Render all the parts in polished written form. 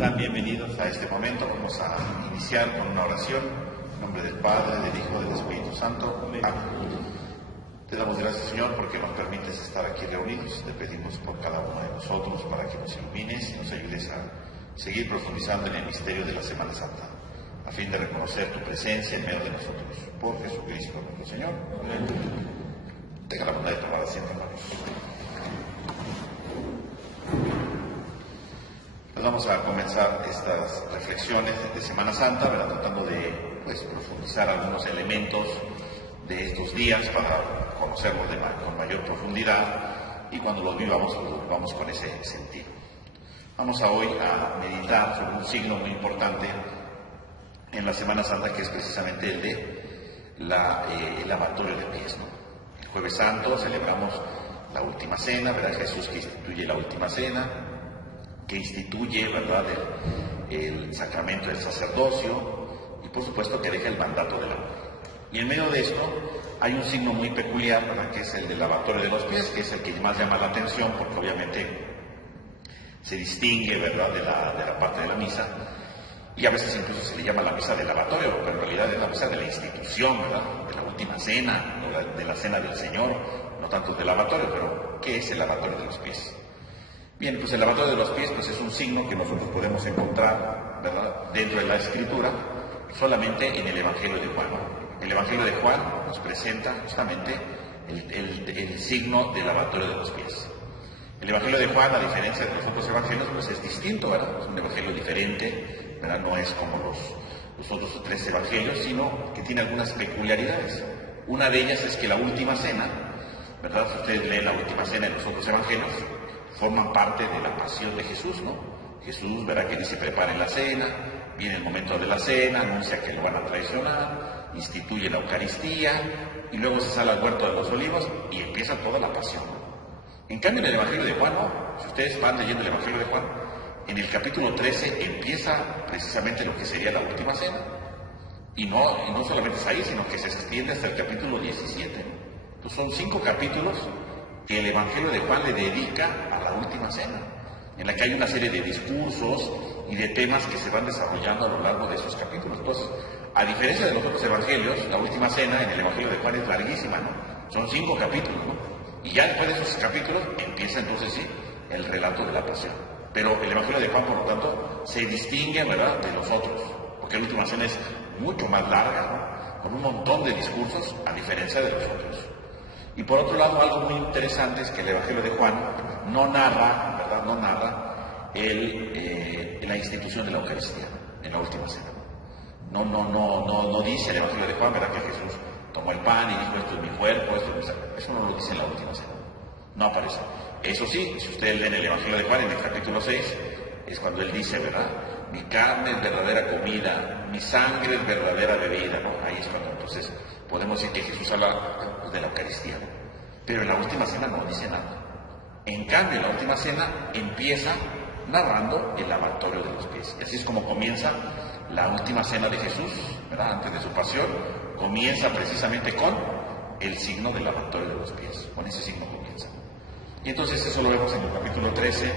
Están bienvenidos a este momento. Vamos a iniciar con una oración. En nombre del Padre, del Hijo, del Espíritu Santo. Amén. Te damos gracias, Señor, porque nos permites estar aquí reunidos. Te pedimos por cada uno de nosotros para que nos ilumines y nos ayudes a seguir profundizando en el misterio de la Semana Santa, a fin de reconocer tu presencia en medio de nosotros. Por Jesucristo nuestro Señor. Amén. Tenga la bondad de tomar asiento, hermanos. Pues vamos a comenzar estas reflexiones de Semana Santa, ¿verdad? Tratando de profundizar algunos elementos de estos días para conocerlos con mayor profundidad, y cuando los vivamos con ese sentido. Vamos hoy a meditar sobre un signo muy importante en la Semana Santa, que es precisamente el de el lavatorio de pies, ¿no? El Jueves Santo celebramos la Última Cena, ¿verdad? Jesús que instituye la Última Cena, que instituye, ¿verdad?, el sacramento del sacerdocio, y por supuesto que deja el mandato del amor. Y en medio de esto hay un signo muy peculiar, ¿verdad?, que es el del lavatorio de los pies, que es el que más llama la atención, porque obviamente se distingue, ¿verdad?, de la parte de la misa, y a veces incluso se le llama la misa del lavatorio, pero en realidad es la misa de la institución, ¿verdad?, de la Última Cena, de la Cena del Señor, no tanto del lavatorio. Pero ¿qué es el lavatorio de los pies? Bien, pues el lavatorio de los pies es un signo que nosotros podemos encontrar, ¿verdad?, dentro de la Escritura, solamente en el Evangelio de Juan. El Evangelio de Juan nos presenta justamente el signo del lavatorio de los pies. El Evangelio de Juan, a diferencia de los otros evangelios, es distinto, ¿verdad? Es un evangelio diferente, ¿verdad? No es como los otros tres evangelios, sino que tiene algunas peculiaridades. Una de ellas es que la Última Cena, ¿verdad? Si ustedes leen la Última Cena en los otros evangelios, forman parte de la pasión de Jesús, ¿no? Jesús, ¿verdad?, que dice: preparen la cena, viene el momento de la cena, anuncia que lo van a traicionar, instituye la Eucaristía, y luego se sale al huerto de los olivos y empieza toda la pasión. En cambio, en el Evangelio de Juan, no. Si ustedes van leyendo el Evangelio de Juan, en el capítulo 13 empieza precisamente lo que sería la Última Cena, y no solamente es ahí, sino que se extiende hasta el capítulo 17. Entonces son 5 capítulos que el Evangelio de Juan le dedica a la Última Cena, en la que hay una serie de discursos y de temas que se van desarrollando a lo largo de esos capítulos. Entonces, a diferencia de los otros evangelios, la Última Cena en el Evangelio de Juan es larguísima, ¿no? Son 5 capítulos, ¿no? Y ya después de esos capítulos empieza entonces sí el relato de la pasión. Pero el Evangelio de Juan, por lo tanto, se distingue, ¿verdad?, de los otros, porque la Última Cena es mucho más larga, ¿no?, con un montón de discursos, a diferencia de los otros. Y por otro lado, algo muy interesante es que el Evangelio de Juan no narra, ¿verdad?, no narra la institución de la Eucaristía en la Última Cena. No dice el Evangelio de Juan, ¿verdad?, que Jesús tomó el pan y dijo: esto es mi cuerpo, esto es mi sangre. Eso no lo dice en la Última Cena. No aparece. Eso sí, si ustedes leen el Evangelio de Juan en el capítulo 6, es cuando él dice, ¿verdad?, mi carne es verdadera comida, mi sangre es verdadera bebida, ¿no? Ahí es cuando entonces podemos decir que Jesús habla de la Eucaristía, ¿no? Pero en la Última Cena no dice nada. En cambio, en la Última Cena empieza narrando el lavatorio de los pies. Y así es como comienza la Última Cena de Jesús, ¿verdad?, antes de su pasión. Comienza precisamente con el signo del lavatorio de los pies. Con ese signo comienza. Y entonces eso lo vemos en el capítulo 13,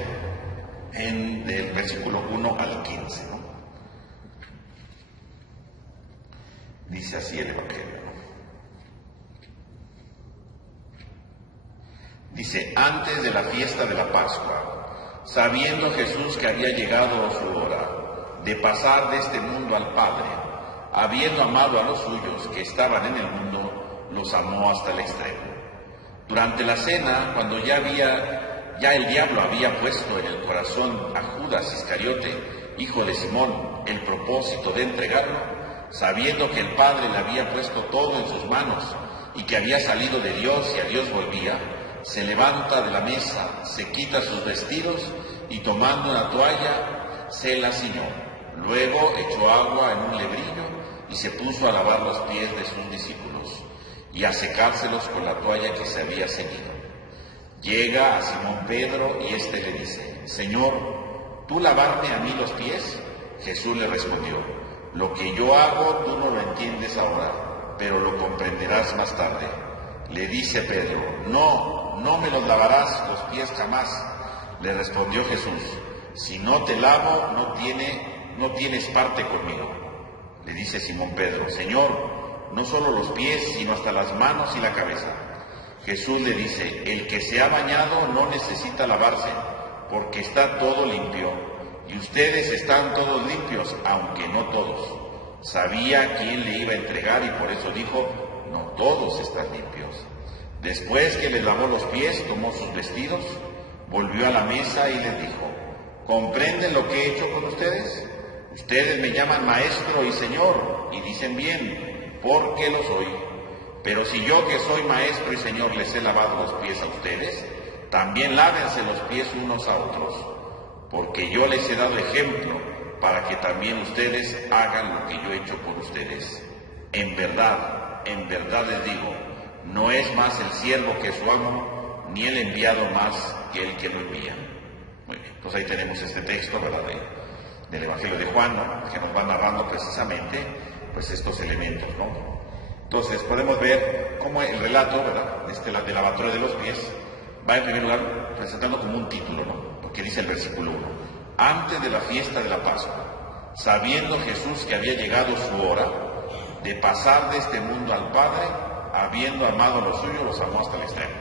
del versículo 1 al 15, ¿no? Dice así el Evangelio, ¿no? Dice: antes de la fiesta de la Pascua, sabiendo Jesús que había llegado su hora de pasar de este mundo al Padre, habiendo amado a los suyos que estaban en el mundo, los amó hasta el extremo. Durante la cena, cuando ya el diablo había puesto en el corazón a Judas Iscariote, hijo de Simón, el propósito de entregarlo, sabiendo que el Padre le había puesto todo en sus manos y que había salido de Dios y a Dios volvía, se levanta de la mesa, se quita sus vestidos y, tomando una toalla, se la ciñó. Luego echó agua en un lebrillo y se puso a lavar los pies de sus discípulos y a secárselos con la toalla que se había ceñido. Llega a Simón Pedro y éste le dice: Señor, ¿tú lavarme a mí los pies? Jesús le respondió: lo que yo hago tú no lo entiendes ahora, pero lo comprenderás más tarde. Le dice Pedro: no me los lavarás los pies jamás. Le respondió Jesús: si no te lavo, no tienes parte conmigo. Le dice Simón Pedro, Señor, no solo los pies, sino hasta las manos y la cabeza. Jesús le dice, el que se ha bañado no necesita lavarse, porque está todo limpio, y ustedes están todos limpios, aunque no todos. Sabía quién le iba a entregar y por eso dijo, no todos están limpios. Después que les lavó los pies, tomó sus vestidos, volvió a la mesa y les dijo, ¿comprenden lo que he hecho con ustedes? Ustedes me llaman maestro y señor, y dicen bien, porque lo soy. Pero si yo que soy maestro y señor les he lavado los pies a ustedes, también lávense los pies unos a otros, porque yo les he dado ejemplo para que también ustedes hagan lo que yo he hecho por ustedes. En verdad les digo, no es más el siervo que su amo, ni el enviado más que el que lo envía. Muy bien, pues ahí tenemos este texto, ¿verdad?, del Evangelio de Juan, ¿no?, que nos va narrando precisamente pues estos elementos, ¿no? Entonces podemos ver cómo el relato, ¿verdad?, del lavatorio de los pies va en primer lugar presentando como un título, ¿no?, porque dice el versículo 1, antes de la fiesta de la Pascua, sabiendo Jesús que había llegado su hora de pasar de este mundo al Padre, habiendo amado a los suyos, los amó hasta el extremo.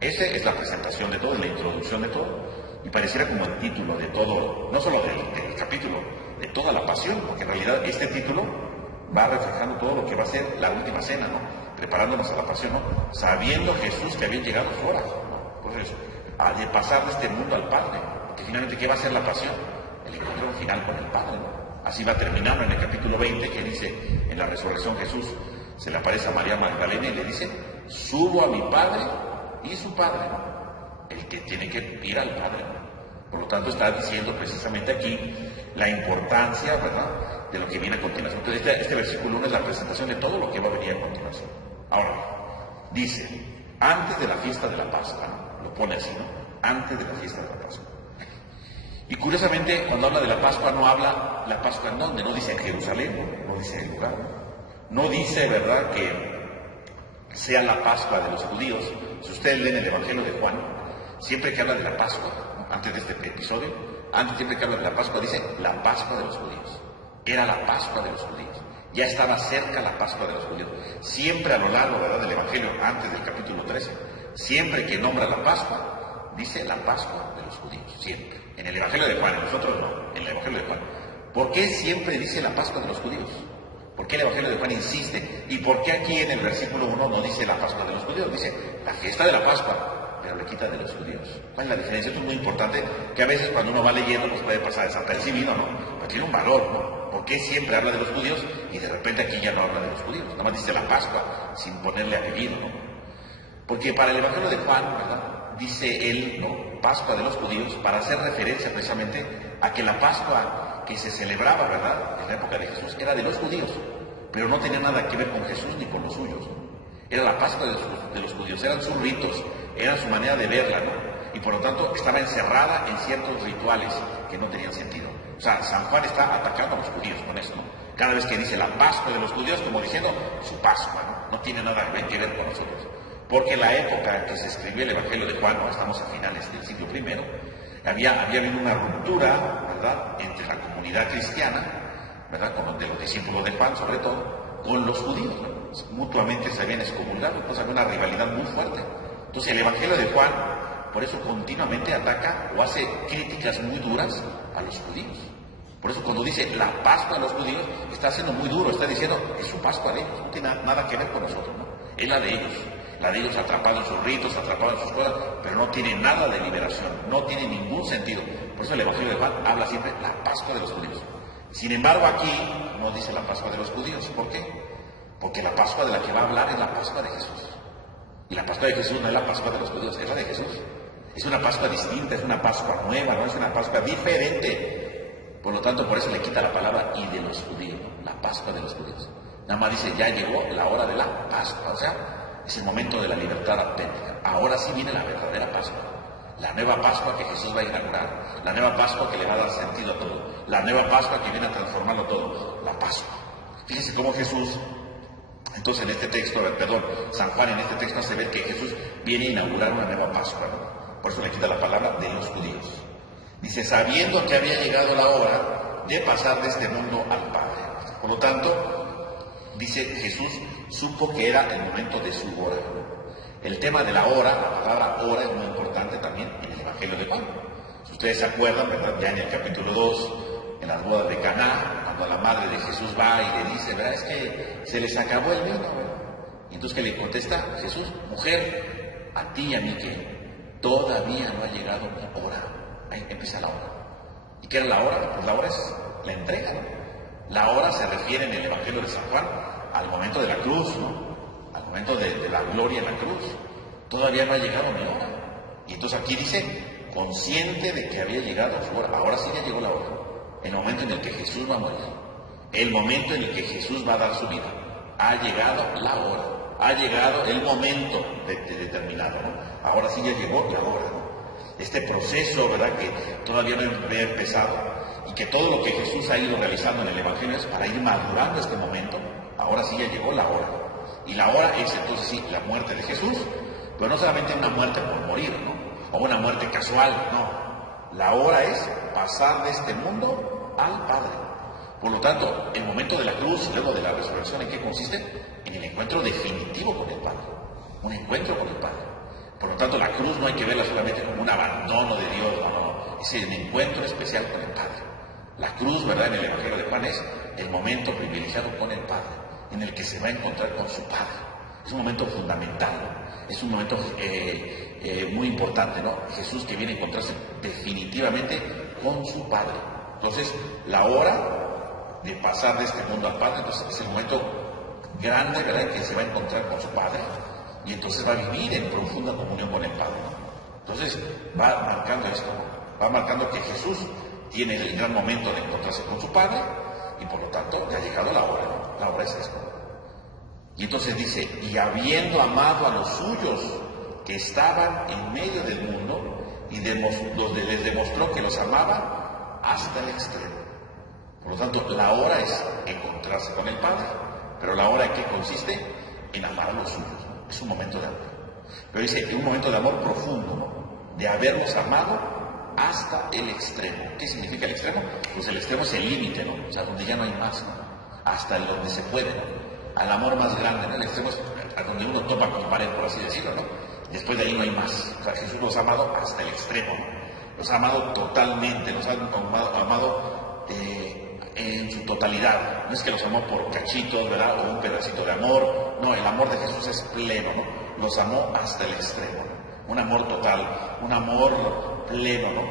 Esa es la presentación de todo, la introducción de todo, y pareciera como el título de todo, no solo del capítulo, de toda la pasión, porque en realidad este título va reflejando todo lo que va a ser la última cena, ¿no?, preparándonos a la pasión, ¿no?, sabiendo Jesús que había llegado su hora, ¿no?, por eso, de pasar de este mundo al Padre, porque finalmente, ¿qué va a ser la pasión? El encuentro final con el Padre, ¿no? Así va terminando en el capítulo 20, que dice, en la resurrección Jesús se le aparece a María Magdalena y le dice, subo a mi Padre y su Padre, ¿no?, el que tiene que ir al Padre, ¿no? Por lo tanto, está diciendo precisamente aquí la importancia, ¿verdad?, de lo que viene a continuación. Entonces, este versículo 1 es la presentación de todo lo que va a venir a continuación. Ahora, dice, antes de la fiesta de la Pascua, ¿no?, lo pone así, ¿no?, antes de la fiesta de la Pascua. Y curiosamente, cuando habla de la Pascua, no habla la Pascua en dónde, no dice en Jerusalén, no dice en el lugar, no dice, ¿verdad?, que sea la Pascua de los judíos. Si ustedes leen el Evangelio de Juan, siempre que habla de la Pascua, ¿no?, antes de este episodio, siempre que habla de la Pascua, dice la Pascua de los judíos. Era la Pascua de los judíos. Ya estaba cerca la Pascua de los judíos. Siempre a lo largo, ¿verdad?, del Evangelio, antes del capítulo 13, siempre que nombra la Pascua, dice la Pascua de los judíos, siempre. En el Evangelio de Juan, en nosotros no, en el Evangelio de Juan. ¿Por qué siempre dice la Pascua de los judíos? ¿Por qué el Evangelio de Juan insiste? ¿Y por qué aquí en el versículo 1 no dice la Pascua de los judíos? Dice la fiesta de la Pascua, pero le quita de los judíos. ¿Cuál es la diferencia? Esto es muy importante, que a veces cuando uno va leyendo pues puede pasar desapercibido, ¿no? Pero tiene un valor, ¿no? ¿Por qué siempre habla de los judíos y de repente aquí ya no habla de los judíos? Nada más dice la Pascua, sin ponerle apellido, ¿no? Porque para el Evangelio de Juan, ¿verdad?, dice él, ¿no?, Pascua de los judíos, para hacer referencia precisamente a que la Pascua que se celebraba, ¿verdad?, en la época de Jesús, era de los judíos, pero no tenía nada que ver con Jesús ni con los suyos, ¿no? Era la Pascua de los judíos, eran sus ritos, era su manera de verla, ¿no? Y por lo tanto estaba encerrada en ciertos rituales que no tenían sentido. O sea, San Juan está atacando a los judíos con esto, ¿no? Cada vez que dice la Pascua de los judíos, como diciendo su Pascua, ¿no? No tiene nada que ver con nosotros. Porque en la época en que se escribió el Evangelio de Juan, ¿no?, estamos a finales del siglo I, había habido una ruptura, ¿verdad?, entre la comunidad cristiana, ¿verdad?, de los discípulos de Juan, sobre todo, con los judíos, ¿no? Mutuamente se habían excomulgado, entonces había una rivalidad muy fuerte. Entonces el Evangelio de Juan, por eso continuamente ataca o hace críticas muy duras a los judíos. Por eso cuando dice la Pascua de los judíos, está siendo muy duro, está diciendo, es su Pascua de ellos, no tiene nada que ver con nosotros, ¿no? Es la de ellos atrapados en sus ritos, atrapados en sus cosas, pero no tiene nada de liberación, no tiene ningún sentido. Por eso el Evangelio de Juan habla siempre la Pascua de los judíos. Sin embargo, aquí no dice la Pascua de los judíos. ¿Por qué? Porque la Pascua de la que va a hablar es la Pascua de Jesús. Y la Pascua de Jesús no es la Pascua de los judíos, es la de Jesús. Es una Pascua distinta, es una Pascua nueva, no es una Pascua diferente. Por lo tanto, por eso le quita la palabra y de los judíos, ¿no?, la Pascua de los judíos. Nada más dice, ya llegó la hora de la Pascua, o sea, es el momento de la libertad auténtica. Ahora sí viene la verdadera Pascua. La nueva Pascua que Jesús va a inaugurar. La nueva Pascua que le va a dar sentido a todo. La nueva Pascua que viene a transformarlo todo. La Pascua. Fíjense cómo Jesús, entonces en este texto, San Juan en este texto hace ver que Jesús viene a inaugurar una nueva Pascua, ¿no? Por eso le quita la palabra de los judíos. Dice, sabiendo que había llegado la hora de pasar de este mundo al Padre. Por lo tanto, dice, Jesús supo que era el momento de su hora. El tema de la hora, la palabra hora, es muy importante también en el Evangelio de Juan. Si ustedes se acuerdan, ¿verdad? Ya en el capítulo 2, en las bodas de Caná, cuando la madre de Jesús va y le dice, ¿verdad? Es que se les acabó el vino, ¿verdad? Y entonces, ¿qué le contesta Jesús? Mujer, a ti y a mí, que todavía no ha llegado mi hora. Ahí empieza la hora. ¿Y qué era la hora? Pues la hora es la entrega, ¿no? La hora se refiere en el Evangelio de San Juan al momento de la cruz, ¿no? Al momento de la gloria en la cruz. Todavía no ha llegado mi hora. Y entonces aquí dice, consciente de que había llegado su hora. Ahora sí ya llegó la hora. El momento en el que Jesús va a morir. El momento en el que Jesús va a dar su vida. Ha llegado la hora. Ha llegado el momento determinado, ¿no? Ahora sí ya llegó la hora, ¿no? Este proceso, ¿verdad?, que todavía no había empezado y que todo lo que Jesús ha ido realizando en el Evangelio es para ir madurando este momento. Ahora sí ya llegó la hora. Y la hora es entonces sí, la muerte de Jesús, pero no solamente una muerte por morir, ¿no? O una muerte casual, no. La hora es pasar de este mundo al Padre. Por lo tanto, el momento de la cruz, luego de la resurrección, ¿en qué consiste? En el encuentro definitivo con el Padre. Un encuentro con el Padre. Por lo tanto, la cruz no hay que verla solamente como un abandono de Dios, no. Es el encuentro especial con el Padre. La cruz, ¿verdad?, en el Evangelio de Juan es el momento privilegiado con el Padre, en el que se va a encontrar con su Padre. Es un momento fundamental, ¿no? Es un momento muy importante, ¿no? Jesús que viene a encontrarse definitivamente con su Padre. Entonces, la hora de pasar de este mundo al Padre, entonces es el momento grande, ¿verdad?, en que se va a encontrar con su Padre y entonces va a vivir en profunda comunión con el Padre, ¿no? Entonces, va marcando esto, ¿no? Va marcando que Jesús tiene el gran momento de encontrarse con su Padre y por lo tanto ya ha llegado la hora, ¿no? La hora es esto. Y entonces dice, y habiendo amado a los suyos que estaban en medio del mundo, y les demostró que los amaba hasta el extremo. Por lo tanto, la hora es encontrarse con el Padre, pero la hora en qué consiste en amar a los suyos, ¿no? Es un momento de amor. Pero dice, un momento de amor profundo, ¿no? De haberlos amado hasta el extremo. ¿Qué significa el extremo? Pues el extremo es el límite, ¿no? O sea, donde ya no hay más, ¿no? Hasta donde se puede, ¿no? Al amor más grande, ¿no? El extremo es a donde uno topa con pared, por así decirlo, ¿no? Después de ahí no hay más. O sea, Jesús los ha amado hasta el extremo, ¿no? Los ha amado totalmente, los ha amado en su totalidad. No es que los amó por cachitos, ¿verdad?, o un pedacito de amor. No, el amor de Jesús es pleno, ¿no? Los amó hasta el extremo, ¿no? Un amor total, un amor pleno, ¿no?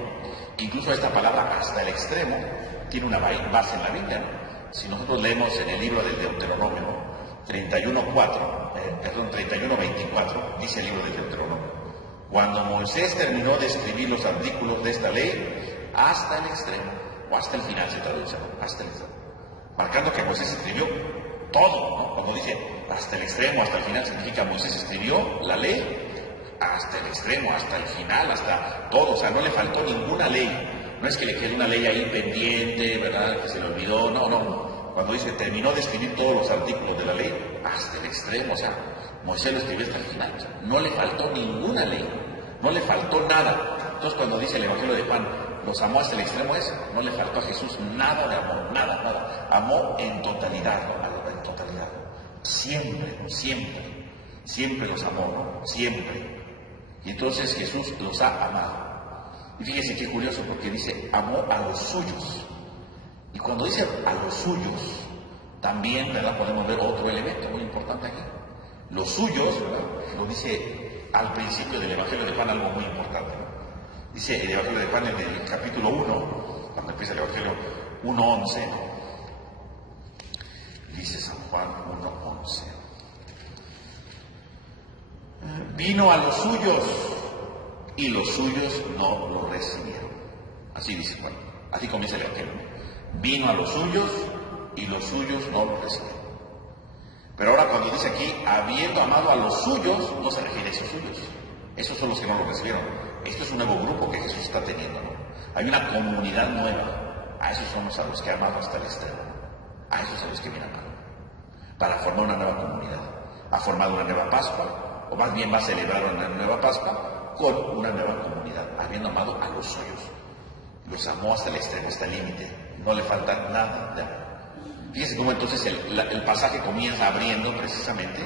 Incluso esta palabra hasta el extremo tiene una base en la Biblia, ¿no? Si nosotros leemos en el libro del Deuteronomio, ¿no?, 31:24, dice el libro del Deuteronomio, cuando Moisés terminó de escribir los artículos de esta ley, hasta el extremo, o hasta el final se traduce, ¿no? Hasta el extremo, marcando que Moisés escribió todo, ¿no? Cuando dice hasta el extremo, hasta el final, significa Moisés escribió la ley hasta el extremo, hasta el final, hasta todo, o sea, no le faltó ninguna ley. No es que le quede una ley ahí pendiente, ¿verdad?, que se le olvidó, no. Cuando dice terminó de escribir todos los artículos de la ley, hasta el extremo, o sea, Moisés lo escribió hasta el final, o sea, no le faltó ninguna ley, no le faltó nada. Entonces cuando dice el Evangelio de Juan, los amó hasta el extremo, es, no le faltó a Jesús nada de amor, nada. Amó en totalidad, ¿no? En totalidad. Siempre los amó, ¿no? Siempre. Y entonces Jesús los ha amado. Y fíjense qué curioso, porque dice, amó a los suyos. Y cuando dice a los suyos, también, ¿verdad?, podemos ver otro elemento muy importante aquí. Los suyos, ¿verdad?, lo dice al principio del Evangelio de Juan, algo muy importante, ¿no? Dice el Evangelio de Juan en el capítulo 1, cuando empieza el Evangelio 1:11, dice San Juan 1:11. Vino a los suyos y los suyos no lo recibieron. Así dice Juan, así comienza el Evangelio. Vino a los suyos y los suyos no lo recibieron. Pero ahora cuando dice aquí, habiendo amado a los suyos, no se refiere a esos suyos. Esos son los que no lo recibieron. Esto es un nuevo grupo que Jesús está teniendo, ¿no? Hay una comunidad nueva. A esos somos a los que ha amado hasta el extremo. A esos son los que viene amado. Para formar una nueva comunidad. Ha formado una nueva Pascua, o más bien va a celebrar una nueva Pascua con una nueva comunidad, habiendo amado a los suyos. Los amó hasta el extremo, hasta el límite. No le falta nada de amor. Fíjense cómo entonces el pasaje comienza abriendo precisamente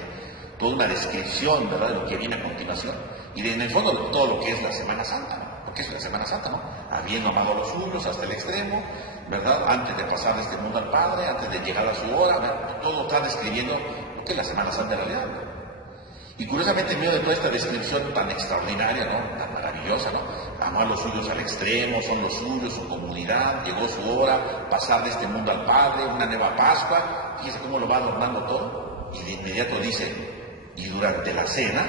toda una descripción, ¿verdad?, de lo que viene a continuación. Y en el fondo todo lo que es la Semana Santa, ¿no? Porque es la Semana Santa, ¿no? Habiendo amado a los suyos hasta el extremo, ¿verdad? Antes de pasar de este mundo al Padre, antes de llegar a su hora, ¿verdad? Todo está describiendo lo que es la Semana Santa en realidad, ¿no? Y curiosamente, en medio de toda esta descripción tan extraordinaria, ¿no?, tan maravillosa, ¿no?, amó a los suyos al extremo, son los suyos, su comunidad, llegó su hora, pasar de este mundo al Padre, una nueva Pascua. Fíjense cómo lo va adornando todo. Y de inmediato dice, y durante la cena,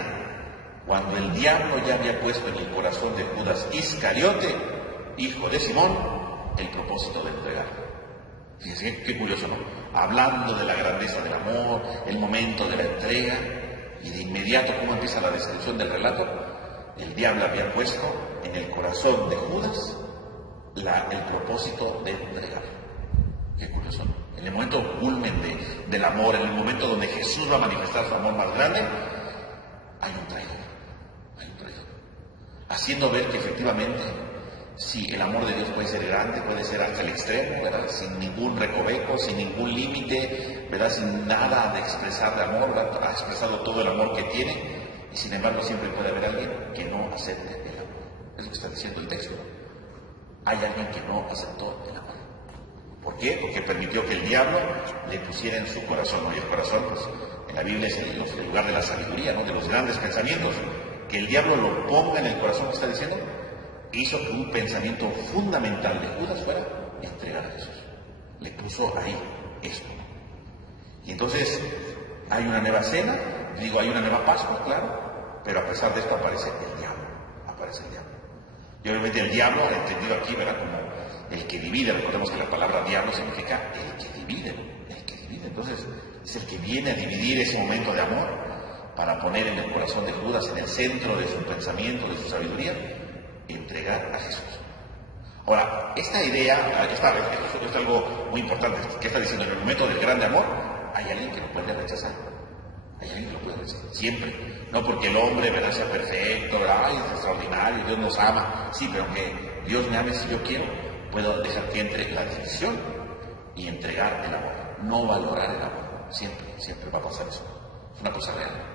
cuando el diablo ya había puesto en el corazón de Judas Iscariote, hijo de Simón, el propósito de entregarlo. Fíjense qué curioso, ¿no? Hablando de la grandeza del amor, el momento de la entrega, y de inmediato, ¿cómo empieza la descripción del relato? El diablo había puesto en el corazón de Judas el propósito de entregarlo. Qué curioso, ¿no? En el momento culmen del amor, en el momento donde Jesús va a manifestar su amor más grande, hay un traidor. Haciendo ver que efectivamente, sí, el amor de Dios puede ser grande, puede ser hasta el extremo, ¿verdad?, sin ningún recoveco, sin ningún límite, ¿verdad?, sin nada de expresar de amor, ¿verdad?, ha expresado todo el amor que tiene, y sin embargo siempre puede haber alguien que no acepte el amor. Es lo que está diciendo el texto. Hay alguien que no aceptó el amor. ¿Por qué? Porque permitió que el diablo le pusiera en su corazón, ¿no? Y el corazón, pues, en la Biblia es el lugar de la sabiduría, ¿no?, de los grandes pensamientos. Que el diablo lo ponga en el corazón, que está diciendo, hizo que un pensamiento fundamental de Judas fuera entregar a Jesús. Le puso ahí esto. Y entonces hay una nueva cena, digo, hay una nueva Pascua, claro, pero a pesar de esto aparece el diablo. Y obviamente el diablo, entendido aquí, ¿verdad?, como el que divide. Recordemos que la palabra diablo significa el que divide. Entonces es el que viene a dividir ese momento de amor para poner en el corazón de Judas, en el centro de su pensamiento, de su sabiduría, entregar a Jesús. Ahora, esta idea, esto es algo muy importante, que está diciendo, en el momento del grande amor, hay alguien que lo puede rechazar. Siempre. No porque el hombre, ¿verdad?, sea perfecto, ¿verdad?, ay, es extraordinario, Dios nos ama. Sí, pero aunque Dios me ame, si yo quiero, puedo dejar que entre la división y entregar el amor. No valorar el amor. Siempre va a pasar eso. Es una cosa real.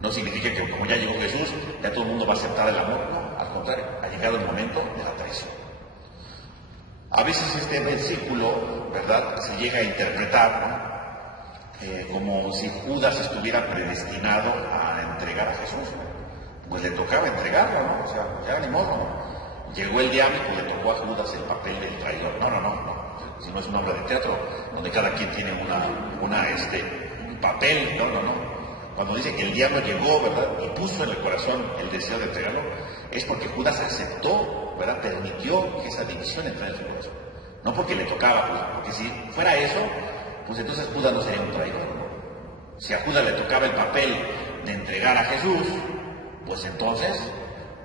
No significa que como ya llegó Jesús, ya todo el mundo va a aceptar el amor. No, al contrario, ha llegado el momento de la traición. A veces este versículo, ¿verdad?, se llega a interpretar, ¿no?, como si Judas estuviera predestinado a entregar a Jesús, ¿no? Pues le tocaba entregarlo, ¿no? O sea, ya ni modo, ¿no? Llegó el diablo y pues le tocó a Judas el papel del traidor. No. Si no es una obra de teatro donde cada quien tiene un papel, no. Cuando dice que el diablo llegó, ¿verdad?, y puso en el corazón el deseo de entregarlo, es porque Judas aceptó, ¿verdad?, permitió que esa división entrara en su corazón. No porque le tocaba, pues, porque si fuera eso, pues entonces Judas no sería un traidor, ¿no? Si a Judas le tocaba el papel de entregar a Jesús, pues entonces,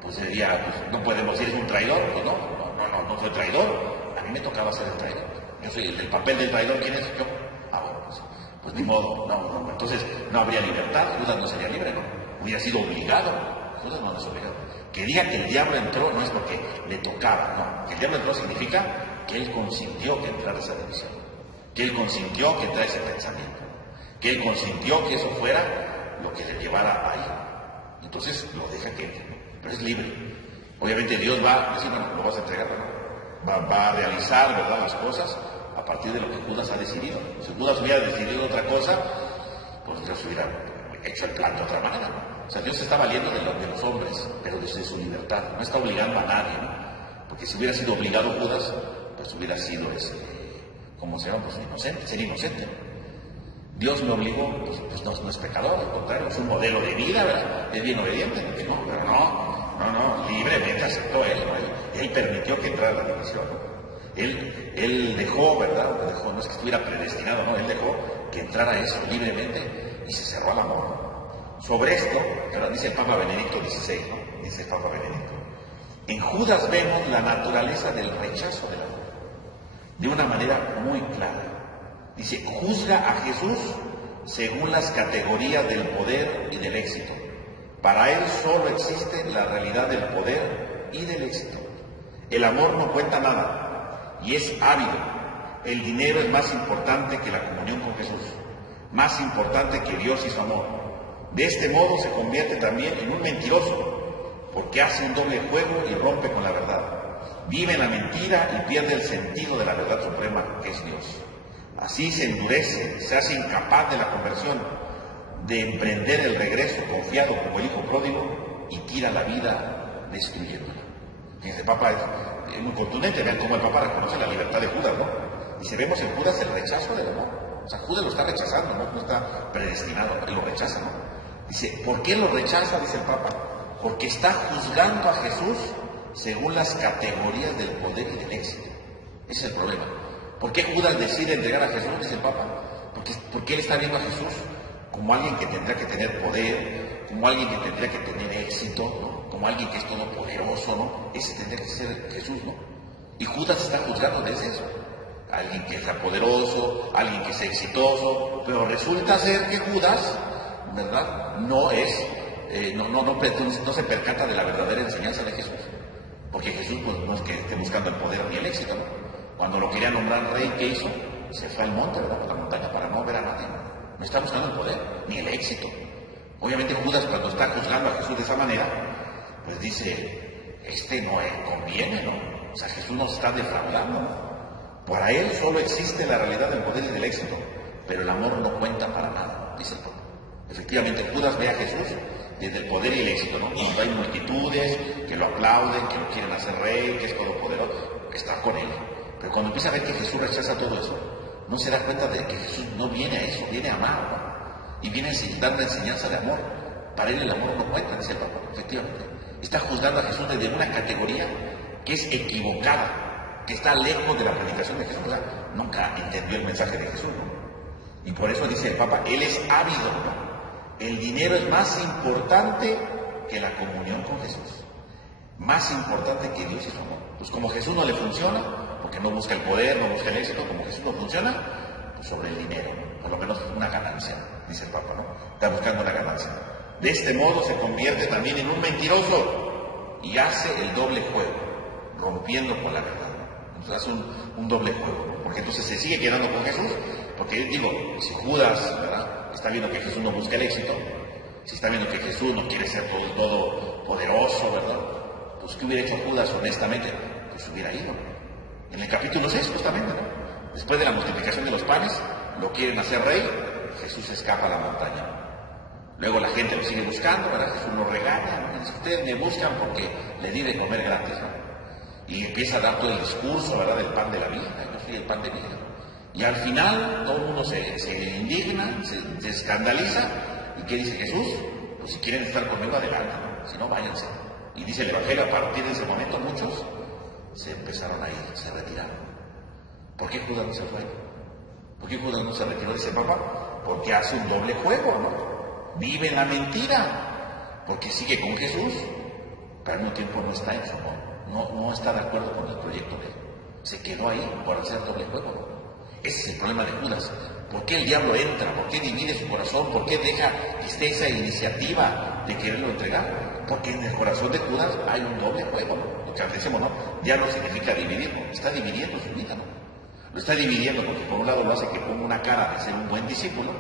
pues sería, pues no podemos decir es un traidor, pues no soy traidor, a mí me tocaba ser el traidor. Yo soy el papel del traidor, ¿quién es? Yo. Bueno, pues ni modo, no. Entonces no habría libertad, Judas no sería libre, ¿no? Hubiera sido obligado. Judas no es obligado. Que diga que el diablo entró no es porque le tocaba, no. Que el diablo entró significa que él consintió que entrara esa división, que él consintió que entrara ese pensamiento, que él consintió que eso fuera lo que le llevara ahí. Entonces lo deja que entre, pero es libre. Obviamente Dios va a decir, no, lo vas a entregar, ¿no? Va a realizar, ¿verdad?, las cosas a partir de lo que Judas ha decidido. Si Judas hubiera decidido otra cosa, pues Dios hubiera hecho el plan de otra manera, ¿no? O sea, Dios se está valiendo de los hombres, pero desde su libertad, no está obligando a nadie, ¿no? Porque si hubiera sido obligado Judas, pues hubiera sido, ¿cómo se llama? Pues inocente, ser inocente. Dios me obligó, pues no es pecador, al contrario, es un modelo de vida, ¿verdad? Es bien obediente, pero no, libremente aceptó él, ¿no? Él permitió que entrara la división, ¿no? Él dejó, ¿verdad? No es que estuviera predestinado, no, él dejó que entrara eso libremente y se cerró al amor, ¿no? Sobre esto, ¿verdad?, dice el Papa Benedicto XVI, ¿no? Dice el Papa Benedicto: en Judas vemos la naturaleza del rechazo del amor, de una manera muy clara. Dice, juzga a Jesús según las categorías del poder y del éxito. Para él solo existe la realidad del poder y del éxito. El amor no cuenta nada y es ávido. El dinero es más importante que la comunión con Jesús, más importante que Dios y su amor. De este modo se convierte también en un mentiroso, porque hace un doble juego y rompe con la verdad. Vive en la mentira y pierde el sentido de la verdad suprema, que es Dios. Así se endurece, se hace incapaz de la conversión, de emprender el regreso confiado como el hijo pródigo y tira la vida destruyéndola. Fíjense, el Papa es muy contundente. Vean cómo el Papa reconoce la libertad de Judas, ¿no? Dice, vemos en Judas el rechazo del amor. O sea, Judas lo está rechazando, ¿no? Está predestinado, él lo rechaza, ¿no? Dice, ¿por qué lo rechaza? Dice el Papa. Porque está juzgando a Jesús según las categorías del poder y del éxito. Ese es el problema. ¿Por qué Judas decide entregar a Jesús? Dice el Papa. Porque él está viendo a Jesús como alguien que tendrá que tener poder, como alguien que tendría que tener éxito, ¿no? Como alguien que es todopoderoso, ¿no? Ese tendría que ser Jesús, ¿no? Y Judas está juzgando desde eso. Alguien que sea poderoso, alguien que sea exitoso, pero resulta ser que Judas, ¿verdad? No se percata de la verdadera enseñanza de Jesús. Porque Jesús pues, no es que esté buscando el poder ni el éxito, ¿no? Cuando lo quería nombrar rey, ¿qué hizo? Se fue al monte, ¿verdad? A la montaña para no ver a nadie. No está buscando el poder ni el éxito. Obviamente Judas, cuando está juzgando a Jesús de esa manera, pues dice, no conviene, ¿no? O sea, Jesús nos está defraudando, ¿no? Para él solo existe la realidad del poder y del éxito, pero el amor no cuenta para nada, dice el Papa. Efectivamente, Judas ve a Jesús desde el poder y el éxito, ¿no? Cuando hay multitudes que lo aplauden, que lo quieren hacer rey, que es todopoderoso, está con él. Pero cuando empieza a ver que Jesús rechaza todo eso, no se da cuenta de que Jesús no viene a eso, viene a amar, ¿no? Y viene a dar una enseñanza de amor. Para él el amor no cuenta, dice el Papa, efectivamente. Está juzgando a Jesús desde una categoría que es equivocada, que está lejos de la predicación de Jesús. O sea, nunca entendió el mensaje de Jesús, ¿no? Y por eso dice el Papa, él es ávido, ¿no? El dinero es más importante que la comunión con Jesús, más importante que Dios y su amor. Pues como Jesús no le funciona, porque no busca el poder, no busca el éxito, como Jesús no funciona, pues sobre el dinero, ¿no? Por lo menos una ganancia, dice el Papa, ¿no? Está buscando una ganancia. De este modo se convierte también en un mentiroso y hace el doble juego, rompiendo con la verdad. Entonces hace un doble juego, ¿no? Porque entonces se sigue quedando con Jesús, porque digo, si Judas, ¿verdad?, está viendo que Jesús no busca el éxito, si está viendo que Jesús no quiere ser todo poderoso, ¿verdad?, pues ¿qué hubiera hecho Judas honestamente? Pues hubiera ido. En el capítulo 6 justamente, ¿no? Después de la multiplicación de los panes, lo quieren hacer rey, Jesús escapa a la montaña. Luego la gente lo sigue buscando, ¿verdad? Jesús lo regaña, ¿no? Dice, ustedes me buscan porque les di de comer gratis, ¿no? Y empieza a dar todo el discurso, ¿verdad?, del pan de la vida. Yo soy el pan de vida. Y al final todo el mundo se indigna, se escandaliza. ¿Y qué dice Jesús? Pues si quieren estar conmigo, adelante, ¿no? Si no, váyanse. Y dice el Evangelio, a partir de ese momento muchos se empezaron a ir, se retiraron. ¿Por qué Judas no se fue? ¿Por qué Judas no se retiró? Dice el Papa, porque hace un doble juego, ¿no? Vive en la mentira, porque sigue con Jesús, pero al mismo tiempo no está en su amor. No está de acuerdo con el proyecto de él. Se quedó ahí por hacer doble juego, ¿no? Ese es el problema de Judas. ¿Por qué el diablo entra? ¿Por qué divide su corazón? ¿Por qué deja que esté esa iniciativa de quererlo entregar? Porque en el corazón de Judas hay un doble juego, ¿no? Lo que antes decimos, ¿no? Ya no significa dividir, ¿no? Está dividiendo su vida, ¿no? Lo está dividiendo porque por un lado lo hace que ponga una cara de ser un buen discípulo,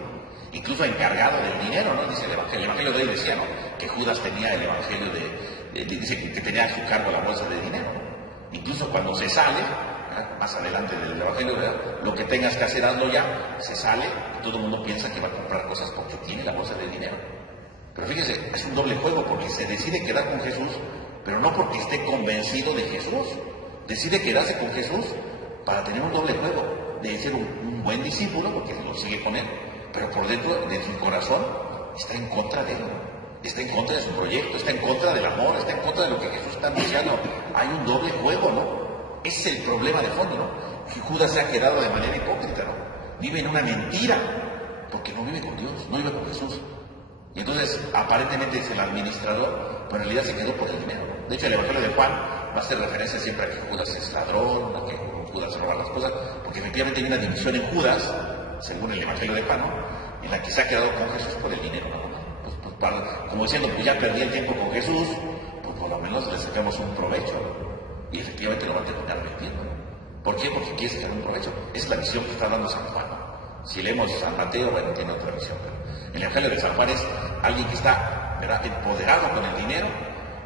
incluso encargado del dinero, ¿no? Dice el Evangelio de hoy decía, ¿no?, que Judas tenía el Evangelio dice que tenía a su cargo la bolsa de dinero. Incluso cuando se sale, ¿verdad?, más adelante del Evangelio, ¿verdad?, lo que tengas que hacer, hazlo ya. Se sale y todo el mundo piensa que va a comprar cosas porque tiene la bolsa de dinero. Pero fíjese, es un doble juego porque se decide quedar con Jesús, pero no porque esté convencido de Jesús. Decide quedarse con Jesús para tener un doble juego, de ser un buen discípulo, porque lo sigue con él, pero por dentro de su corazón está en contra de él. Está en contra de su proyecto, está en contra del amor, está en contra de lo que Jesús está anunciando. Hay un doble juego, ¿no? Ese es el problema de fondo, ¿no? Que Judas se ha quedado de manera hipócrita, ¿no? Vive en una mentira, porque no vive con Dios, no vive con Jesús. Y entonces, aparentemente es el administrador, pero en realidad se quedó por el dinero, ¿no? De hecho, el Evangelio de Juan va a hacer referencia siempre a que Judas es ladrón, a que Judas roba las cosas, porque efectivamente hay una división en Judas, según el Evangelio de Juan, ¿no?, en la que se ha quedado con Jesús por el dinero, ¿no? Como diciendo, pues ya perdí el tiempo con Jesús, pues por lo menos le sacamos un provecho. y efectivamente lo va a terminar vendiendo. ¿Por qué? Porque quiere sacar un provecho. Esa es la visión que está dando San Juan, ¿no? Si leemos San Mateo, bueno, tiene otra visión, pero el Evangelio de San Juan es alguien que está, ¿verdad?, empoderado con el dinero,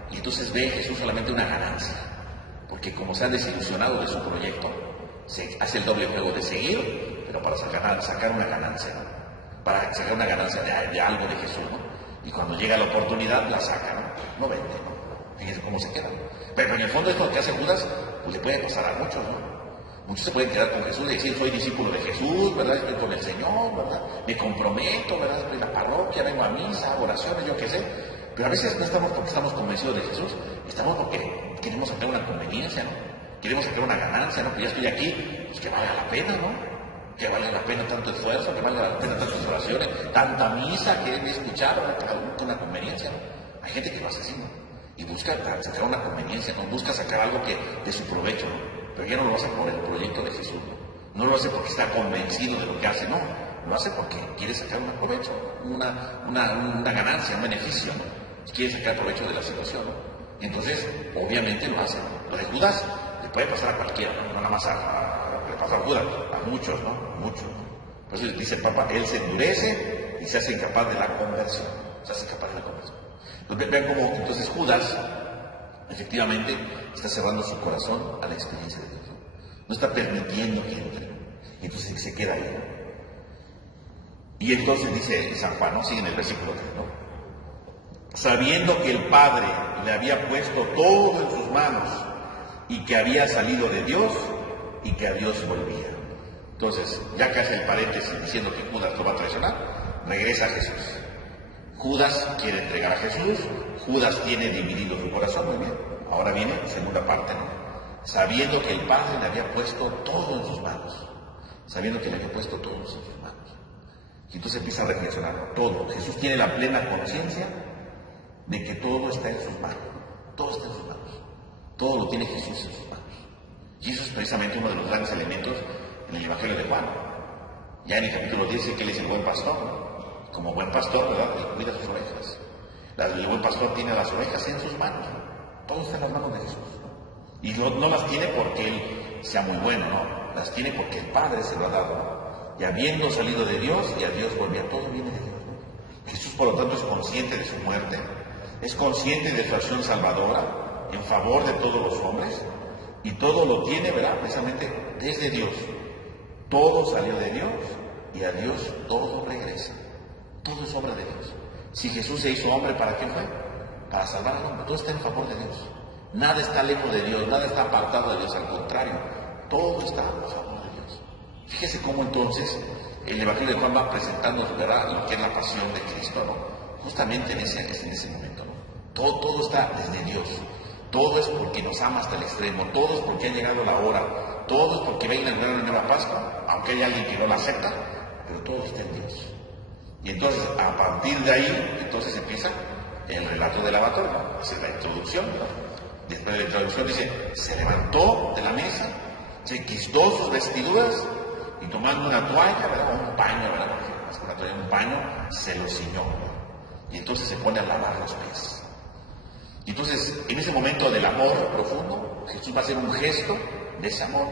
y entonces ve en Jesús solamente una ganancia, porque como se ha desilusionado de su proyecto, se hace el doble juego de seguir, pero para sacar una ganancia, ¿no? Para sacar una ganancia de algo de Jesús, ¿no? Y cuando llega la oportunidad, la saca, ¿no? No vende, ¿no? Fíjense cómo se queda. Pero en el fondo esto que hace Judas, pues le puede pasar a muchos, ¿no? Muchos se pueden quedar con Jesús y decir, soy discípulo de Jesús, ¿verdad? Estoy con el Señor, ¿verdad? Me comprometo, ¿verdad? Estoy en la parroquia, vengo a misa, oraciones, yo qué sé. Pero a veces no estamos porque estamos convencidos de Jesús, estamos porque queremos sacar una conveniencia, ¿no? Queremos sacar una ganancia, ¿no? Pues ya estoy aquí, pues que valga la pena, ¿no? Que valga la pena tanto esfuerzo, que valga la pena tantas oraciones, tanta misa que he escuchado, cada uno con una conveniencia, ¿no? Hay gente que lo hace así, ¿no? Y busca sacar una conveniencia, ¿no? Busca sacar algo que de su provecho, ¿no? Pero ya no lo hace por el proyecto de Jesús, ¿no? No lo hace porque está convencido de lo que hace, no. Lo hace porque quiere sacar un provecho, una ganancia, un beneficio, ¿no? Quiere sacar provecho de la situación, ¿no? Y entonces, obviamente lo hace, ¿no? Lo de Judas le puede pasar a cualquiera, ¿no? No nada más le pasa a Judas, a muchos, ¿no? Muchos. Por eso dice el Papa, él se endurece y se hace incapaz de la conversión. Se hace incapaz de la conversión. Entonces, vean cómo entonces Judas efectivamente está cerrando su corazón a la experiencia de Dios. No está permitiendo que entre. Y entonces se queda ahí. Y entonces dice San Juan, ¿no? Sigue en el versículo 3, ¿no? Sabiendo que el Padre le había puesto todo en sus manos y que había salido de Dios y que a Dios volvía. Entonces, ya que hace el paréntesis diciendo que Judas lo va a traicionar, regresa a Jesús. Judas quiere entregar a Jesús, Judas tiene dividido su corazón, muy bien. Ahora viene la segunda parte, ¿no? Sabiendo que el Padre le había puesto todo en sus manos. Sabiendo que le había puesto todo en sus manos. Y entonces empieza a reflexionar, ¿no? Todo. Jesús tiene la plena conciencia de que todo está en sus manos. Todo está en sus manos. Todo lo tiene Jesús en sus manos. Y eso es precisamente uno de los grandes elementos en el Evangelio de Juan. Ya en el capítulo 10 dice que él es el buen pastor, ¿no? Como buen pastor, ¿verdad? Él cuida sus ovejas. El buen pastor tiene las ovejas en sus manos. Todo está en las manos de Jesús, ¿no? Y no las tiene porque él sea muy bueno, ¿no? Las tiene porque el Padre se lo ha dado, ¿no? Y habiendo salido de Dios, y a Dios volvía, todo viene de Dios, ¿no? Jesús, por lo tanto, es consciente de su muerte, es consciente de su acción salvadora en favor de todos los hombres, y todo lo tiene, ¿verdad? Precisamente desde Dios. Todo salió de Dios, y a Dios todo regresa. Todo es obra de Dios. Si Jesús se hizo hombre, ¿para qué fue? Para salvar al hombre. Todo está en favor de Dios. Nada está lejos de Dios, nada está apartado de Dios, al contrario, todo está a favor de Dios. Fíjese cómo entonces el Evangelio de Juan va presentando, ¿verdad?, lo que es la pasión de Cristo, ¿no? Justamente en ese momento, ¿no? Todo está desde Dios. Todo es porque nos ama hasta el extremo, todo es porque ha llegado la hora, todo es porque va a inaugurar una nueva Pascua, aunque hay alguien que no la acepta, pero todo está en Dios. Y entonces, a partir de ahí, entonces empieza el relato del lavatorio, ¿no? Esa es la introducción, ¿no? Después de la introducción dice, se levantó de la mesa, se quitó sus vestiduras y tomando una toalla, ¿verdad? O un paño, ¿verdad? Más que una toalla, un paño, se lo ciñó, ¿no? Y entonces se pone a lavar los pies. Y entonces, en ese momento del amor profundo, Jesús va a hacer un gesto de ese amor.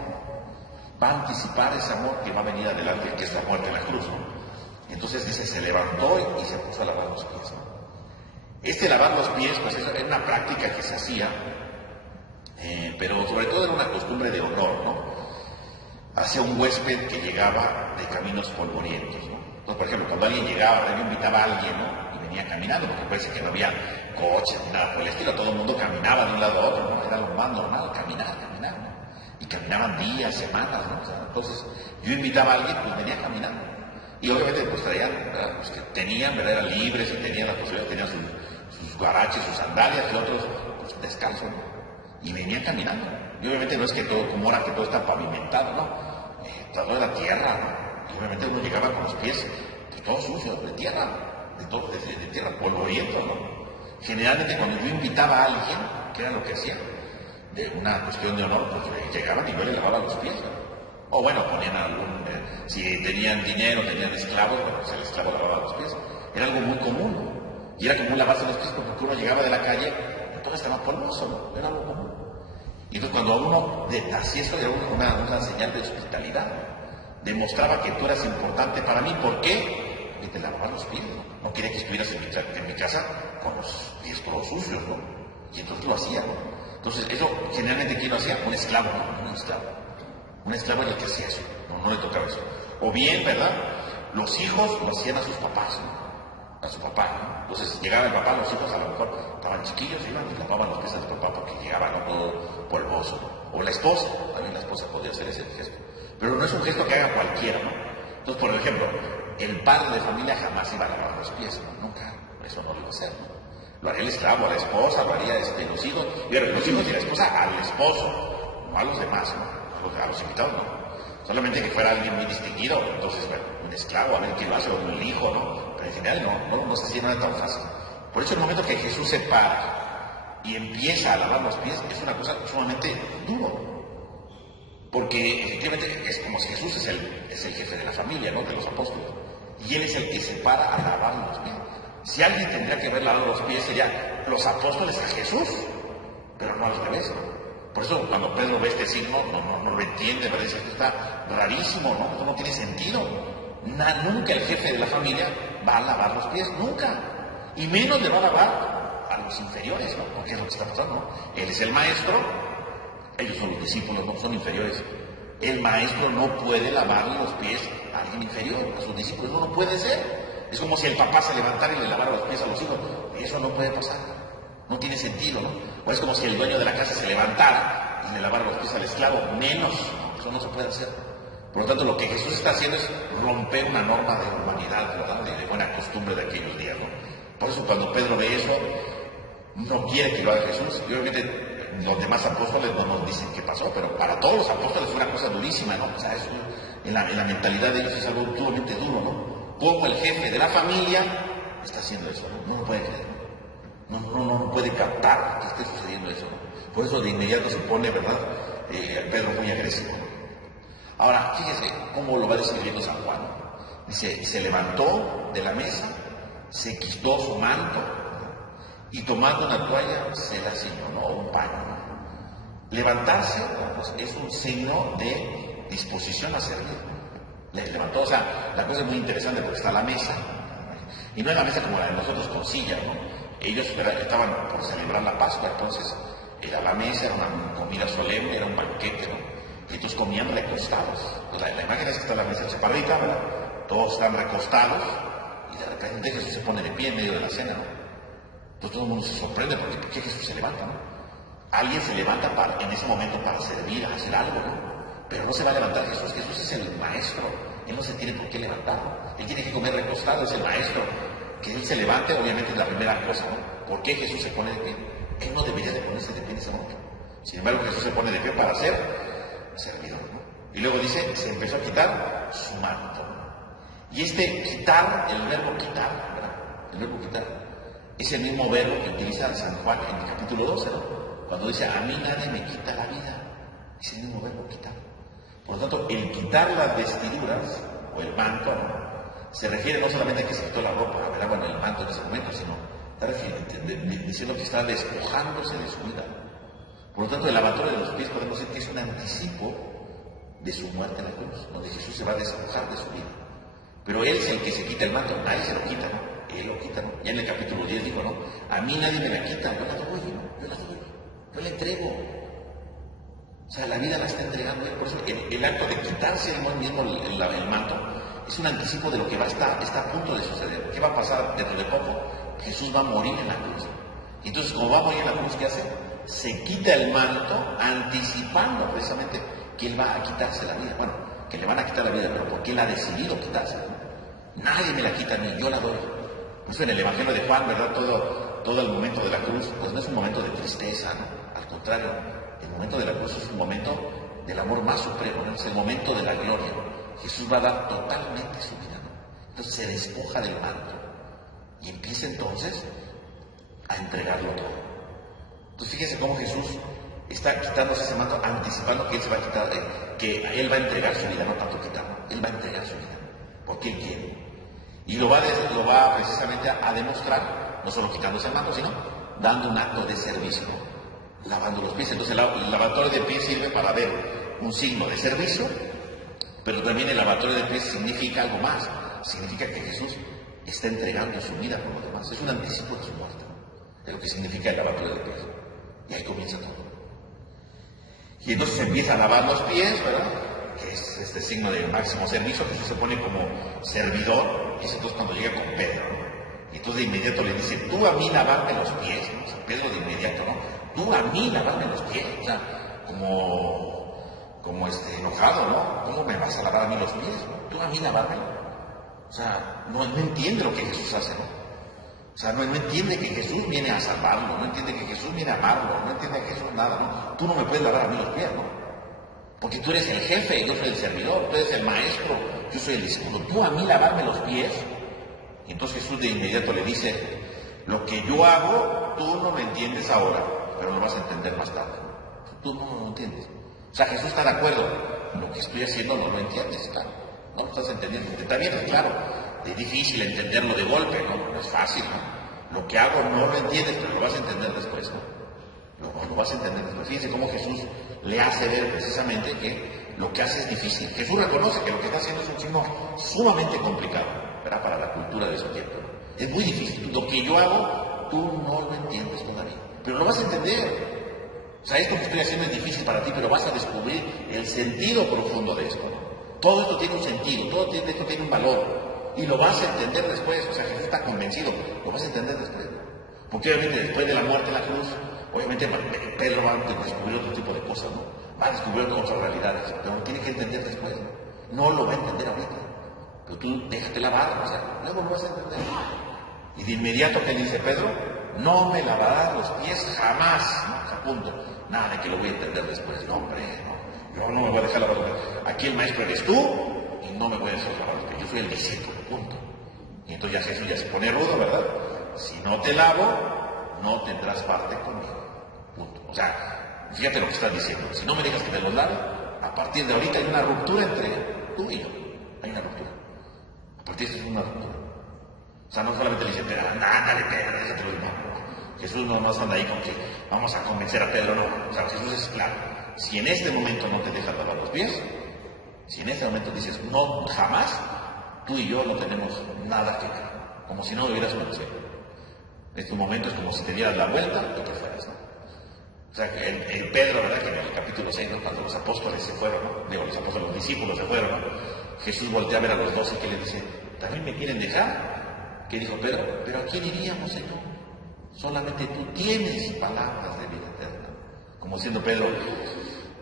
Va a anticipar ese amor que va a venir adelante, que es la muerte en la cruz, ¿no? Y entonces dice, se levantó y se puso a lavar los pies, ¿no? Este lavar los pies, pues era una práctica que se hacía, pero sobre todo era una costumbre de honor, ¿no? Hacia un huésped que llegaba de caminos polvorientos, ¿no? Entonces, por ejemplo, cuando alguien llegaba, alguien invitaba a alguien, ¿no? Y venía caminando, porque parece que no había coches ni nada por el estilo, todo el mundo caminaba de un lado a otro, ¿no? Era lo más normal, caminar, ¿no? Y caminaban días, semanas, ¿no? O sea, entonces, yo invitaba a alguien, pues venía caminando. Y obviamente, pues traían, ¿verdad? Pues que tenían, ¿verdad? Eran libres y tenían la posibilidad, tenían sus guaraches, sus sandalias, y otros, pues descalzos, ¿no? Y venían caminando. Y obviamente no es que todo, como ahora que todo está pavimentado, ¿no? Todo era tierra, ¿no? Y obviamente uno llegaba con los pies, pues todos sucios, de tierra, de tierra, polvorientos, ¿no? Generalmente cuando yo invitaba a alguien, ¿qué era lo que hacía? De una cuestión de honor, pues llegaban y yo le lavaba los pies, ¿no? O bueno, ponían algún, si tenían dinero, tenían esclavos, bueno, pues el esclavo lavaba los pies. Era algo muy común. Y era común lavarse los pies porque uno llegaba de la calle y todo estaba polvoso, ¿no? Era algo común. Y entonces cuando a uno, así eso era una señal de hospitalidad, ¿no? Demostraba que tú eras importante para mí. ¿Por qué? Porque te lavaba los pies, ¿no? No quería que estuvieras en mi casa con los pies todos sucios, ¿no? Y entonces lo hacía, ¿no? Entonces eso generalmente ¿quién lo hacía? Un esclavo, ¿no? Un esclavo. Un esclavo era el que hacía eso, no le tocaba eso. O bien, ¿verdad? Los hijos lo hacían a sus papás, ¿no? A su papá, ¿no? Entonces llegaba el papá, los hijos a lo mejor estaban chiquillos, iban y lavaban los pies al papá porque llegaba, ¿no? Todo polvoso, ¿no? O la esposa, también la esposa podía hacer ese gesto. Pero no es un gesto que haga cualquiera, ¿no? Entonces, por ejemplo, el padre de familia jamás iba a lavar los pies, ¿no? Nunca, eso no lo iba a hacer, ¿no? Lo haría el esclavo, a la esposa, lo haría los hijos, y los hijos y la esposa al esposo, no a los demás, ¿no? A los invitados, no. Solamente que fuera alguien muy distinguido, entonces, bueno, un esclavo, a ver quién lo hace, o un hijo, ¿no? Pero en general no se hacía nada tan fácil. Por eso el momento que Jesús se para y empieza a lavar los pies es una cosa sumamente duro. Porque efectivamente es como si Jesús es el jefe de la familia, ¿no? De los apóstoles. Y él es el que se para a lavar los pies. Si alguien tendría que haber lavado los pies sería los apóstoles a Jesús, pero no al revés, ¿no? Por eso cuando Pedro ve este signo no lo entiende, ¿verdad? Dice, esto está rarísimo, ¿no? Esto no tiene sentido. Nunca el jefe de la familia va a lavar los pies, nunca. Y menos le va a lavar a los inferiores, ¿no? Porque es lo que está pasando, ¿no? Él es el maestro, ellos son los discípulos, no son inferiores. El maestro no puede lavarle los pies a alguien inferior, a sus discípulos, no puede ser. Es como si el papá se levantara y le lavara los pies a los hijos. Eso no puede pasar. No tiene sentido, ¿no? O es como si el dueño de la casa se levantara y le lavara los pies al esclavo. Menos, ¿no? Eso no se puede hacer. Por lo tanto, lo que Jesús está haciendo es romper una norma de humanidad, ¿verdad? De buena costumbre de aquellos días, ¿no? Por eso cuando Pedro ve eso, no quiere que lo haga Jesús. Y obviamente los demás apóstoles no nos dicen qué pasó, pero para todos los apóstoles fue una cosa durísima, ¿no? O sea, eso, en la mentalidad de ellos es algo sumamente duro, ¿no? Como el jefe de la familia está haciendo eso, ¿no? No lo puede creer. No puede captar que esté sucediendo eso, ¿no? Por eso de inmediato se pone, ¿verdad? Pedro muy agresivo. Ahora, fíjese cómo lo va describiendo San Juan. Dice, se levantó de la mesa, se quitó su manto y tomando una toalla se la ciñó, ¿no? Un paño, ¿no? Levantarse, pues, es un signo de disposición a servir. Le levantó, o sea, la cosa es muy interesante porque está la mesa, y no es la mesa como la de nosotros con sillas, ¿no? Ellos estaban por celebrar la Pascua, entonces era la mesa, era una comida solemne, era un banquete, ¿no? Y entonces comían recostados. La imagen es que está la mesa chaparrita, ¿verdad? Todos están recostados y de repente Jesús se pone de pie en medio de la cena, ¿no? Entonces todo el mundo se sorprende porque ¿por qué Jesús se levanta, no? Alguien se levanta en ese momento para servir, a hacer algo, ¿no? Pero no se va a levantar Jesús. Jesús es el maestro. Él no se tiene por qué levantar. Él tiene que comer recostado, es el maestro. Que él se levante, obviamente, es la primera cosa, ¿no? ¿Por qué Jesús se pone de pie? Él no debería de ponerse de pie en ese momento. Sin embargo, Jesús se pone de pie para ser servidor, ¿no? Y luego dice, se empezó a quitar su manto, ¿no? Y este quitar, el verbo quitar, ¿verdad? El verbo quitar, es el mismo verbo que utiliza San Juan en el capítulo 12, ¿no? Cuando dice, a mí nadie me quita la vida. Es el mismo verbo quitar. Por lo tanto, el quitar las vestiduras, o el manto, ¿no? Se refiere no solamente a que se quitó la ropa, ¿verdad? Bueno, el manto en ese momento, sino está diciendo que está despojándose de su vida. Por lo tanto, el lavatorio de los pies podemos decir que es un anticipo de su muerte en la cruz, donde Jesús se va a despojar de su vida. Pero Él es el que se quita el manto, nadie se lo quita, ¿no? Él lo quita, ¿no? Ya en el capítulo 10 dijo, ¿no? A mí nadie me la quita, yo la doy, ¿no? Yo la entrego. O sea, la vida la está entregando Él. Por eso el acto de quitarse el manto es un anticipo de lo que está a punto de suceder. ¿Qué va a pasar dentro de poco? Jesús va a morir en la cruz. Y entonces, como va a morir en la cruz, ¿qué hace? Se quita el manto anticipando precisamente que Él va a quitarse la vida. Bueno, que le van a quitar la vida, pero porque Él ha decidido quitársela, ¿no? Nadie me la quita a mí, yo la doy. Por eso en el Evangelio de Juan, ¿verdad? Todo el momento de la cruz, pues no es un momento de tristeza, ¿no? Al contrario, el momento de la cruz es un momento del amor más supremo, ¿no? Es el momento de la gloria. Jesús va a dar totalmente su vida, ¿no? Entonces se despoja del manto y empieza entonces a entregarlo todo. Entonces fíjense cómo Jesús está quitándose ese manto, anticipando que Él se va a quitar, que Él va a entregar su vida, no tanto quitarlo, Él va a entregar su vida, porque Él quiere. Y lo va precisamente a demostrar, no solo quitándose el manto, sino dando un acto de servicio. lavando los pies. Entonces el lavatorio de pies sirve para ver un signo de servicio, pero también el lavatorio de pies significa algo más. Significa que Jesús está entregando su vida por los demás. Es un anticipo de su muerte. Es lo que significa el lavatorio de pies. Y ahí comienza todo. Y entonces empieza a lavar los pies, ¿verdad? Que es este signo de máximo servicio. Jesús se pone como servidor. Y es entonces cuando llega con Pedro, ¿no? Y entonces de inmediato le dice, tú a mí lavarme los pies, ¿no? O sea, Pedro de inmediato, ¿no? Tú a mí lavarme los pies. O sea, como enojado, ¿no? ¿Cómo me vas a lavar a mí los pies? ¿No? Tú a mí lavarme. O sea, no entiende lo que Jesús hace, ¿no? O sea, no entiende que Jesús viene a salvarlo, no entiende que Jesús viene a amarlo, no entiende que Jesús nada, ¿no? Tú no me puedes lavar a mí los pies, ¿no? Porque tú eres el jefe, yo soy el servidor, tú eres el maestro, yo soy el discípulo. Tú a mí lavarme los pies. Y entonces Jesús de inmediato le dice, lo que yo hago, tú no lo entiendes ahora, pero lo vas a entender más tarde. Tú no lo entiendes. O sea, Jesús está de acuerdo, lo que estoy haciendo no lo entiendes, claro. No lo estás entendiendo. Está bien, claro, es difícil entenderlo de golpe, ¿no? No es fácil, ¿no? Lo que hago no lo entiendes, pero lo vas a entender después, ¿no? Lo vas a entender después. Fíjense cómo Jesús le hace ver precisamente que lo que hace es difícil. Jesús reconoce que lo que está haciendo es un signo sumamente complicado, ¿verdad? Para la cultura de su tiempo. Es muy difícil. Lo que yo hago, tú no lo entiendes todavía, pero lo vas a entender. O sea, esto que estoy haciendo es difícil para ti, pero vas a descubrir el sentido profundo de esto, ¿no? Todo esto tiene un sentido, todo esto tiene un valor, y lo vas a entender después. O sea, Jesús está convencido, lo vas a entender después. Porque obviamente después de la muerte en la cruz, obviamente Pedro va a descubrir otro tipo de cosas, ¿no? Va a descubrir otras realidades, pero lo tiene que entender después, ¿no? No lo va a entender ahorita, pero tú déjate lavar, o sea, luego lo vas a entender. Y de inmediato que le dice Pedro, no me lavarás los pies jamás, ¿no? O sea, punto. Nada de que lo voy a entender después, no, hombre, no. Yo no me voy a dejar lavar los pies. Aquí el maestro eres tú y no me voy a dejar lavar los pies. Yo soy el discípulo, punto. Y entonces ya Jesús ya se pone rudo, ¿verdad? Si no te lavo, no tendrás parte conmigo, punto. O sea, fíjate lo que estás diciendo. Si no me dejas que te los lave, a partir de ahorita hay una ruptura entre tú y yo. Hay una ruptura. A partir de eso es una ruptura. O sea, no solamente le dice Pedro, ándale, Pedro, déjatelo, no. Jesús no nos anda ahí con que vamos a convencer a Pedro, no. O sea, Jesús es claro. Si en este momento no te dejas lavar los pies, si en este momento dices no, jamás, tú y yo no tenemos nada que ver. Como si no lo hubieras conocido. En este momento es como si te dieras la vuelta y te fueras, ¿no? O sea, que el Pedro, ¿verdad? Que en el capítulo 6, ¿no? Cuando los apóstoles se fueron, ¿no? Digo, los apóstoles, los discípulos se fueron, ¿no? Jesús voltea a ver a los 12 que le dice, ¿también me quieren dejar? ¿Qué dijo Pedro? ¿Pero a quién iríamos, Señor? Solamente tú tienes palabras de vida eterna. Como diciendo Pedro,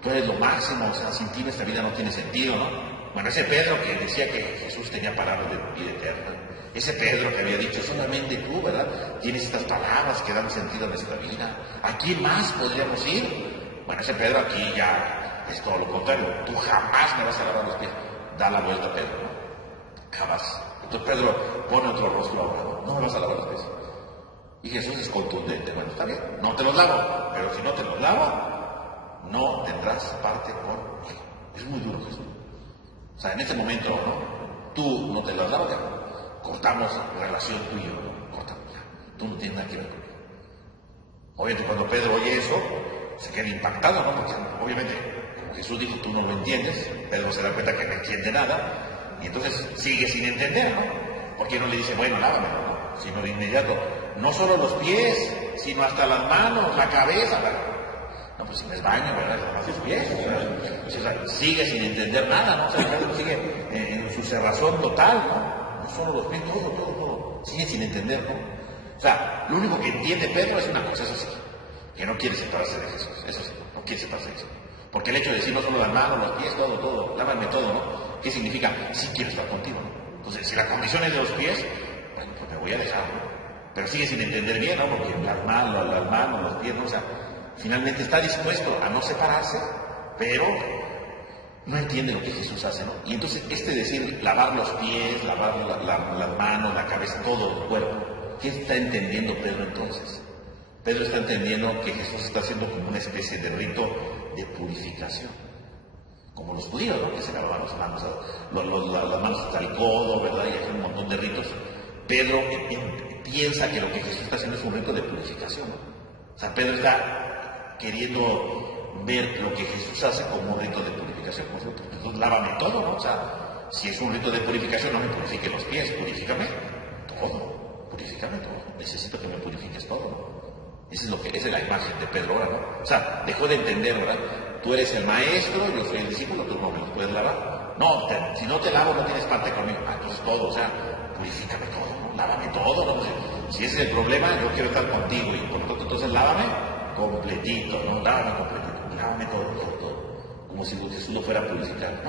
tú eres lo máximo, o sea, sin ti nuestra vida no tiene sentido, ¿no? Bueno, ese Pedro que decía que Jesús tenía palabras de vida eterna, ese Pedro que había dicho, solamente tú, ¿verdad? Tienes estas palabras que dan sentido a nuestra vida. ¿A quién más podríamos ir? Bueno, ese Pedro aquí ya es todo lo contrario. Tú jamás me vas a lavar los pies. Da la vuelta, Pedro, ¿no? Jamás. Entonces Pedro pone otro rostro ahora, ¿no? No me vas a lavar los pies. Y Jesús es contundente. Bueno, está bien, no te los lavo, pero si no te los lavo, no tendrás parte conmigo. Es muy duro, Jesús. O sea, en este momento, ¿no? Tú no te los lavas, ya cortamos relación tú y yo, ¿no? Cortamos ya. Tú no tienes nada que ver conmigo. Obviamente cuando Pedro oye eso, se queda impactado, ¿no? Porque obviamente, como Jesús dijo, tú no lo entiendes. Pedro se da cuenta que no entiende nada. Y entonces sigue sin entender, ¿no? Porque no le dice, bueno, lávame, ¿no? Sino de inmediato, no solo los pies, sino hasta las manos, la cabeza, ¿verdad? No, pues si me baño, ¿verdad? Los pies, o sea, sigue sin entender nada, ¿no? O sea, Pedro sigue en su cerrazón total, ¿no? No solo los pies, todo. Sigue sin entender, ¿no? O sea, lo único que entiende Pedro es una cosa, eso sí, que no quiere separarse de Jesús, eso sí, no quiere separarse de Jesús. Porque el hecho de decir no solo las manos, los pies, todo, lávame todo, ¿no? ¿Qué significa? Sí quiero estar contigo, ¿no? Entonces, si la condición es de los pies, bueno, pues me voy a dejar, ¿no? Pero sigue sin entender bien, ¿no? Porque las manos, los pies, ¿no? O sea, finalmente está dispuesto a no separarse, pero no entiende lo que Jesús hace, ¿no? Y entonces decir lavar los pies, lavar las manos, la cabeza, todo el cuerpo, ¿qué está entendiendo Pedro entonces? Pedro está entendiendo que Jesús está haciendo como una especie de rito de purificación. Como los judíos, ¿no? Que se lavaban las manos hasta el codo, ¿verdad? Y hay un montón de ritos. Pedro piensa que lo que Jesús está haciendo es un rito de purificación, ¿no? O sea, Pedro está queriendo ver lo que Jesús hace como un rito de purificación. Por ejemplo, entonces lávame todo, ¿no? O sea, si es un rito de purificación, no me purifique los pies, purifícame todo, purifícame todo. Necesito que me purifiques todo, ¿no? Esa es la imagen de Pedro ahora, ¿no? O sea, dejó de entender, ¿verdad? Tú eres el maestro, yo soy el discípulo, tú no me los puedes lavar. No, si no te lavo no tienes parte conmigo. Entonces todo, o sea, purifícame todo, ¿no? Lávame todo, ¿no? Si ese es el problema, yo quiero estar contigo y por lo tanto entonces lávame completito, ¿no? Lávame completito, lávame todo, todo, todo. Como si Jesús lo fuera a purificar.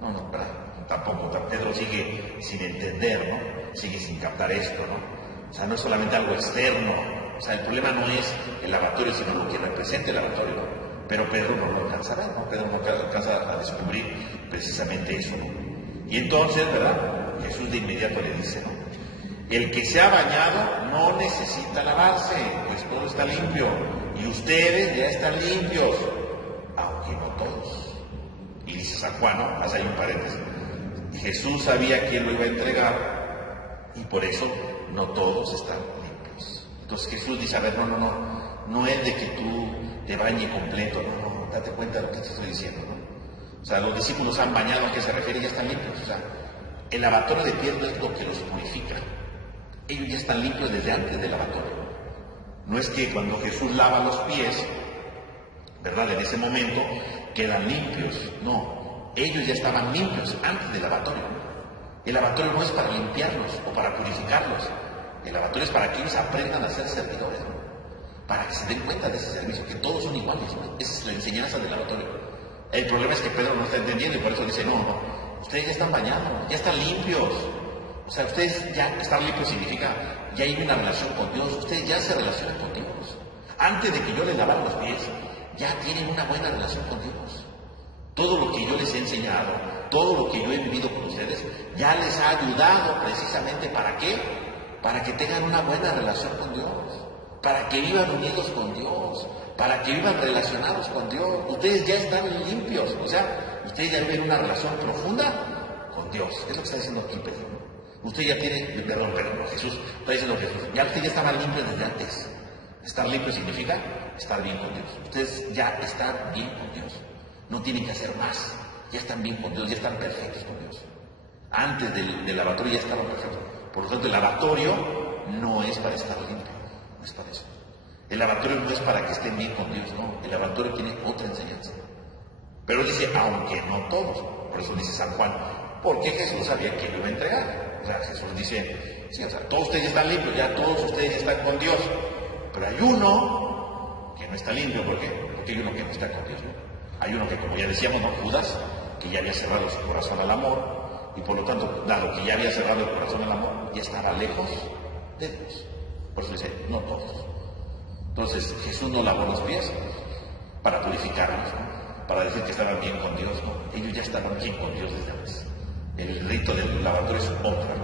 No, ¿verdad? Tampoco, Pedro sigue sin entender, ¿no? Sigue sin captar esto, ¿no? O sea, no es solamente algo externo. O sea, el problema no es el lavatorio, sino lo que representa el lavatorio, ¿no? Pero Pedro no lo alcanza a ver, ¿no? Pedro no alcanza a descubrir precisamente eso, ¿no? Y entonces, ¿verdad? Jesús de inmediato le dice, ¿no? El que se ha bañado no necesita lavarse, pues todo está limpio. Y ustedes ya están limpios, aunque no todos. Y dice San Juan, ¿no? Hace ahí un paréntesis. Jesús sabía quién lo iba a entregar y por eso no todos están limpios. Entonces Jesús dice, a ver, no es de que tú te bañes completo, no, date cuenta de lo que te estoy diciendo, ¿no? O sea, los discípulos han bañado, ¿a qué se refiere? Ya están limpios. O sea, el lavatorio de pies no es lo que los purifica. Ellos ya están limpios desde antes del lavatorio. No es que cuando Jesús lava los pies, ¿verdad? En ese momento quedan limpios. No, ellos ya estaban limpios antes del lavatorio. El lavatorio no es para limpiarlos o para purificarlos. El lavatorio es para que ellos aprendan a ser servidores, ¿no? Para que se den cuenta de ese servicio, que todos son iguales, ¿no? Esa es la enseñanza del lavatorio. El problema es que Pedro no está entendiendo y por eso dice, no, ustedes ya están bañados, ya están limpios. O sea, ustedes ya estar limpios significa ya hay una relación con Dios, ustedes ya se relacionan con Dios. Antes de que yo les lavara los pies, ya tienen una buena relación con Dios. Todo lo que yo les he enseñado, todo lo que yo he vivido con ustedes, ya les ha ayudado precisamente ¿para qué? Para que tengan una buena relación con Dios, para que vivan unidos con Dios, para que vivan relacionados con Dios. Ustedes ya están limpios, o sea, ustedes ya viven una relación profunda con Dios. Es lo que está diciendo aquí Pedro, ¿no? Usted ya tiene, perdón, Jesús, está diciendo Jesús, ya usted ya estaba limpio desde antes. Estar limpio significa estar bien con Dios. Ustedes ya están bien con Dios. No tienen que hacer más. Ya están bien con Dios, ya están perfectos con Dios. Antes del lavatorio ya estaban perfectos. Por lo tanto, el lavatorio no es para estar limpio, no es para eso. El lavatorio no es para que estén bien con Dios, no. El lavatorio tiene otra enseñanza. Pero dice, aunque no todos. Por eso dice San Juan, porque Jesús sabía que lo iba a entregar. O sea, Jesús dice, sí, o sea, todos ustedes ya están limpios, ya todos ustedes ya están con Dios. Pero hay uno que no está limpio, ¿por qué? Porque hay uno que no está con Dios, ¿no? Hay uno que, como ya decíamos, ¿no? Judas, que ya había cerrado su corazón al amor, y por lo tanto, dado que ya había cerrado el corazón al amor, ya estaba lejos de Dios. Por eso dice, no todos. Entonces, Jesús no lavó los pies para purificarlos, ¿no? Para decir que estaban bien con Dios, ¿no? Ellos ya estaban bien con Dios desde antes. El rito del lavatorio es otra.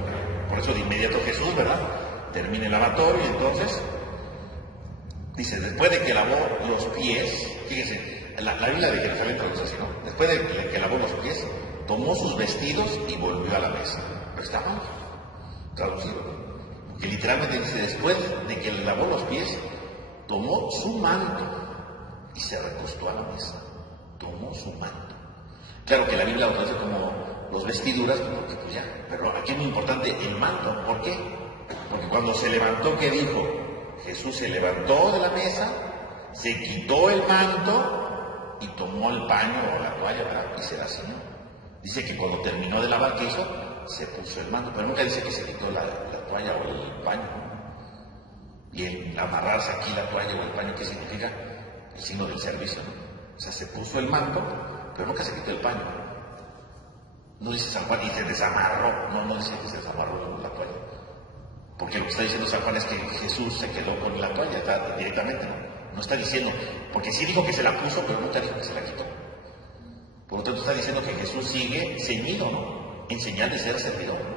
Por eso de inmediato Jesús, ¿verdad? Termina el lavatorio y entonces dice, después de que lavó los pies, fíjense, la Biblia de Jerusalén traduce así, ¿no? Después de que lavó los pies, tomó sus vestidos y volvió a la mesa. Pero está mal traducido, ¿no? Que literalmente dice, después de que le lavó los pies, tomó su manto y se recostó a la mesa. Tomó su manto. Claro que la Biblia lo traduce como los vestiduras, porque pues ya, pero aquí es muy importante el manto. ¿Por qué? Porque cuando se levantó, ¿qué dijo? Jesús se levantó de la mesa, se quitó el manto y tomó el paño o la toalla, ¿verdad? Y se la ciñó. Dice que cuando terminó de lavar, ¿qué hizo? Se puso el manto, pero nunca dice que se quitó la toalla o el paño. Y el amarrarse aquí la toalla o el paño, ¿qué significa? El signo del servicio, ¿no? O sea, se puso el manto, pero nunca se quitó el paño. No dice San Juan y se desamarró, no dice que se desamarró la toalla. Porque lo que está diciendo San Juan es que Jesús se quedó con la toalla, está directamente, ¿no? No está diciendo, porque sí dijo que se la puso, pero nunca dijo que se la quitó. Por lo tanto está diciendo que Jesús sigue ceñido, ¿no? En señal de ser servidor, ¿no?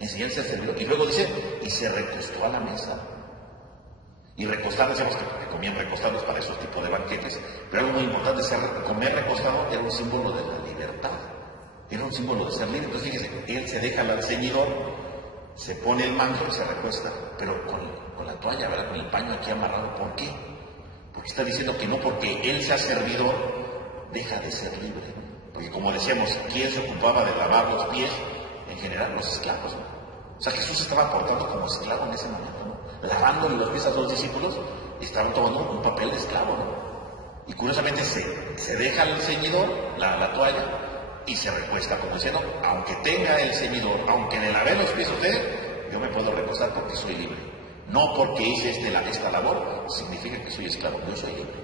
En señal de ser servidor. Y luego dice, y se recostó a la mesa. Y recostar, decíamos que comían recostados para esos tipos de banquetes, pero algo muy importante, comer recostado era un símbolo de la libertad. Era un símbolo de ser libre. Entonces fíjese, él se deja al ceñidor, se pone el manto y se recuesta, pero con la toalla, ¿verdad? Con el paño aquí amarrado. ¿Por qué? Porque está diciendo que no porque él sea servidor, deja de ser libre. Porque como decíamos, ¿quién se ocupaba de lavar los pies? En general, los esclavos, ¿no? O sea, Jesús estaba portando como esclavo en ese momento, ¿no? Lavándole los pies a los discípulos, estaban tomando un papel de esclavo, ¿no? Y curiosamente se deja el ceñidor, la toalla, y se recuesta como diciendo, aunque tenga el ceñidor, aunque le lavé los pies a usted, yo me puedo recostar porque soy libre. No porque hice esta labor, significa que soy esclavo, yo soy libre.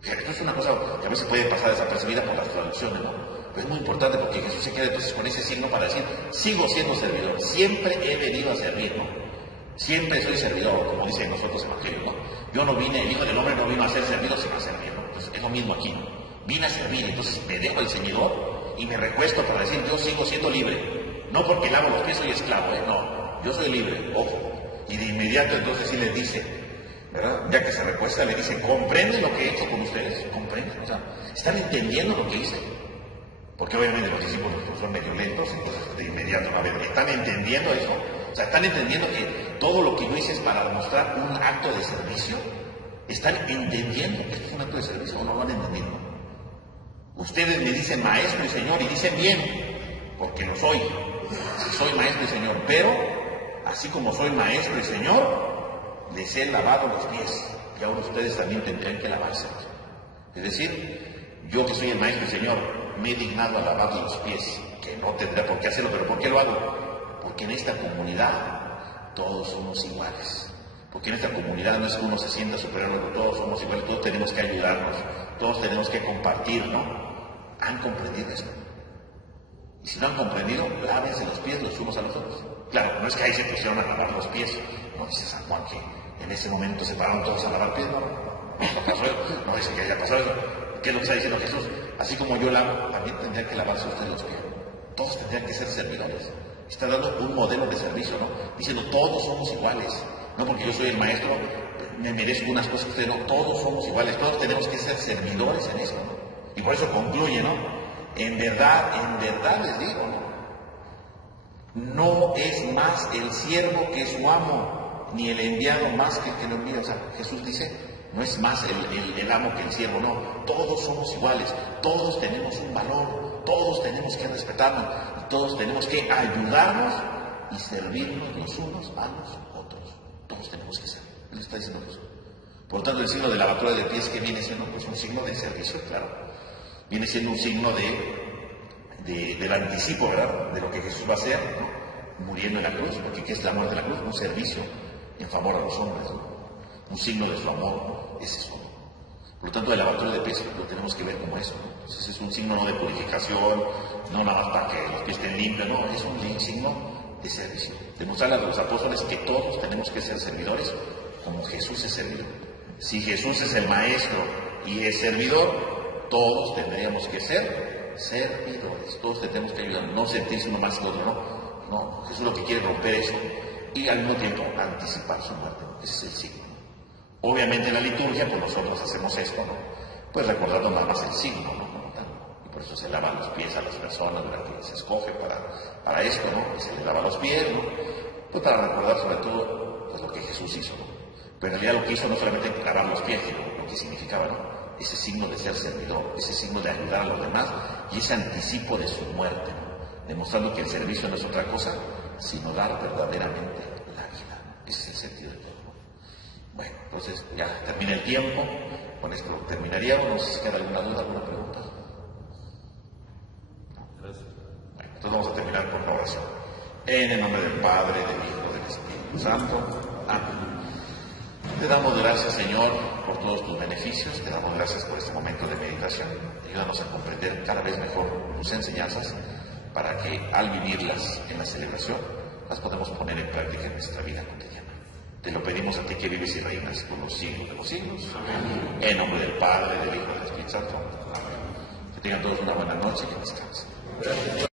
Fíjate, esto es una cosa que a veces puede pasar desapercibida por las traducciones, ¿no? Pero es muy importante porque Jesús se queda entonces con ese signo para decir, sigo siendo servidor, siempre he venido a servir, ¿no? Siempre soy servidor, como dicen nosotros evangelios, ¿no? Yo no vine, el Hijo del Hombre no vino a ser servido, sino a servir, ¿no? Entonces es lo mismo aquí, ¿no? Vine a servir, entonces me dejo el ceñidor y me recuesto para decir, yo sigo siendo libre. No porque lavo los pies soy esclavo, no, yo soy libre, ojo. Y de inmediato entonces sí les dice, ¿verdad? Ya que se recuesta, le dice, ¿comprenden lo que he hecho con ustedes? ¿Comprenden? O sea, ¿están entendiendo lo que hice? Porque obviamente los discípulos son medio lentos, entonces de inmediato, a ver, ¿están entendiendo eso? O sea, ¿están entendiendo que todo lo que yo hice es para demostrar un acto de servicio? ¿Están entendiendo que esto es un acto de servicio o no lo han entendido? Ustedes me dicen maestro y señor y dicen bien, porque lo soy. Si soy maestro y señor, pero así como soy maestro y señor, les he lavado los pies y ahora ustedes también tendrán que lavarse. Es decir, yo que soy el maestro y señor, me he dignado a lavar los pies, que no tendría por qué hacerlo, pero ¿por qué lo hago? Porque en esta comunidad todos somos iguales. Porque en esta comunidad no es que uno se sienta superior, todos somos iguales, todos tenemos que ayudarnos, todos tenemos que compartir, ¿no? ¿Han comprendido esto? Y si no han comprendido, lávense los pies los unos a los otros. Claro, no es que ahí se pusieron a lavar los pies, no dice San Juan que en ese momento se pararon todos a lavar pies, no dice que haya pasado eso. ¿Qué es lo que está diciendo Jesús? Así como yo lavo, también tendrían que lavarse ustedes los pies. Todos tendrían que ser servidores. Está dando un modelo de servicio, ¿no? Diciendo, todos somos iguales. No porque yo soy el maestro, me merezco unas cosas que ustedes no. Todos somos iguales, todos tenemos que ser servidores en eso, ¿no? Y por eso concluye, ¿no? En verdad les digo, ¿no? No es más el siervo que su amo, ni el enviado más que el que lo envía. O sea, Jesús dice, no es más el amo que el siervo, no. Todos somos iguales, todos tenemos un valor, todos tenemos que respetarnos, y todos tenemos que ayudarnos y servirnos los unos a los otros. Todos tenemos que ser. Él está diciendo eso. Por lo tanto, el signo de lavatoria de pies, que viene siendo pues un signo de servicio, claro. Viene siendo un signo del anticipo, ¿verdad? De lo que Jesús va a hacer, ¿no? Muriendo en la cruz, porque ¿qué es la muerte de la cruz? Un servicio en favor a los hombres, ¿no? Un signo de su amor, ¿no? Es eso. Por lo tanto, el lavatorio de pies lo tenemos que ver como eso, ¿no? Entonces es un signo no de purificación, no nada más para que los pies estén limpios, no, es un signo de servicio. Demostrarle a los apóstoles que todos tenemos que ser servidores como Jesús es servidor. Si Jesús es el maestro y es servidor, todos tendríamos que ser servidores, todos tenemos que ayudar, no sentirse uno más que otro, no, Jesús lo que quiere es romper eso y al mismo tiempo anticipar su muerte, ese es el signo. Obviamente en la liturgia, pues nosotros hacemos esto, ¿no? Pues recordando nada más el signo, ¿no? Y por eso se lavan los pies a las personas durante que se escoge para esto, ¿no? Y se les lava los pies, ¿no? Pues para recordar sobre todo pues, lo que Jesús hizo, ¿no? Pero en realidad lo que hizo no solamente lavar los pies, sino lo que significaba, ¿no? Ese signo de ser servidor, ese signo de ayudar a los demás y ese anticipo de su muerte, ¿no? Demostrando que el servicio no es otra cosa, sino dar verdaderamente la vida, ¿no? Ese es el sentido de todo, ¿no? Bueno, entonces ya termina el tiempo, con esto terminaríamos, no sé si queda alguna duda, alguna pregunta. Bueno, entonces vamos a terminar con la oración. En el nombre del Padre, del Hijo, del Espíritu Santo. Amén. Te damos gracias, Señor, por todos tus beneficios, te damos gracias por este momento de meditación. Ayúdanos a comprender cada vez mejor tus enseñanzas para que al vivirlas en la celebración las podamos poner en práctica en nuestra vida cotidiana. Te lo pedimos a ti que vives y reinas por los siglos de los siglos. Amén. En nombre del Padre, del Hijo y del Espíritu Santo. Amén. Que tengan todos una buena noche y que descansen.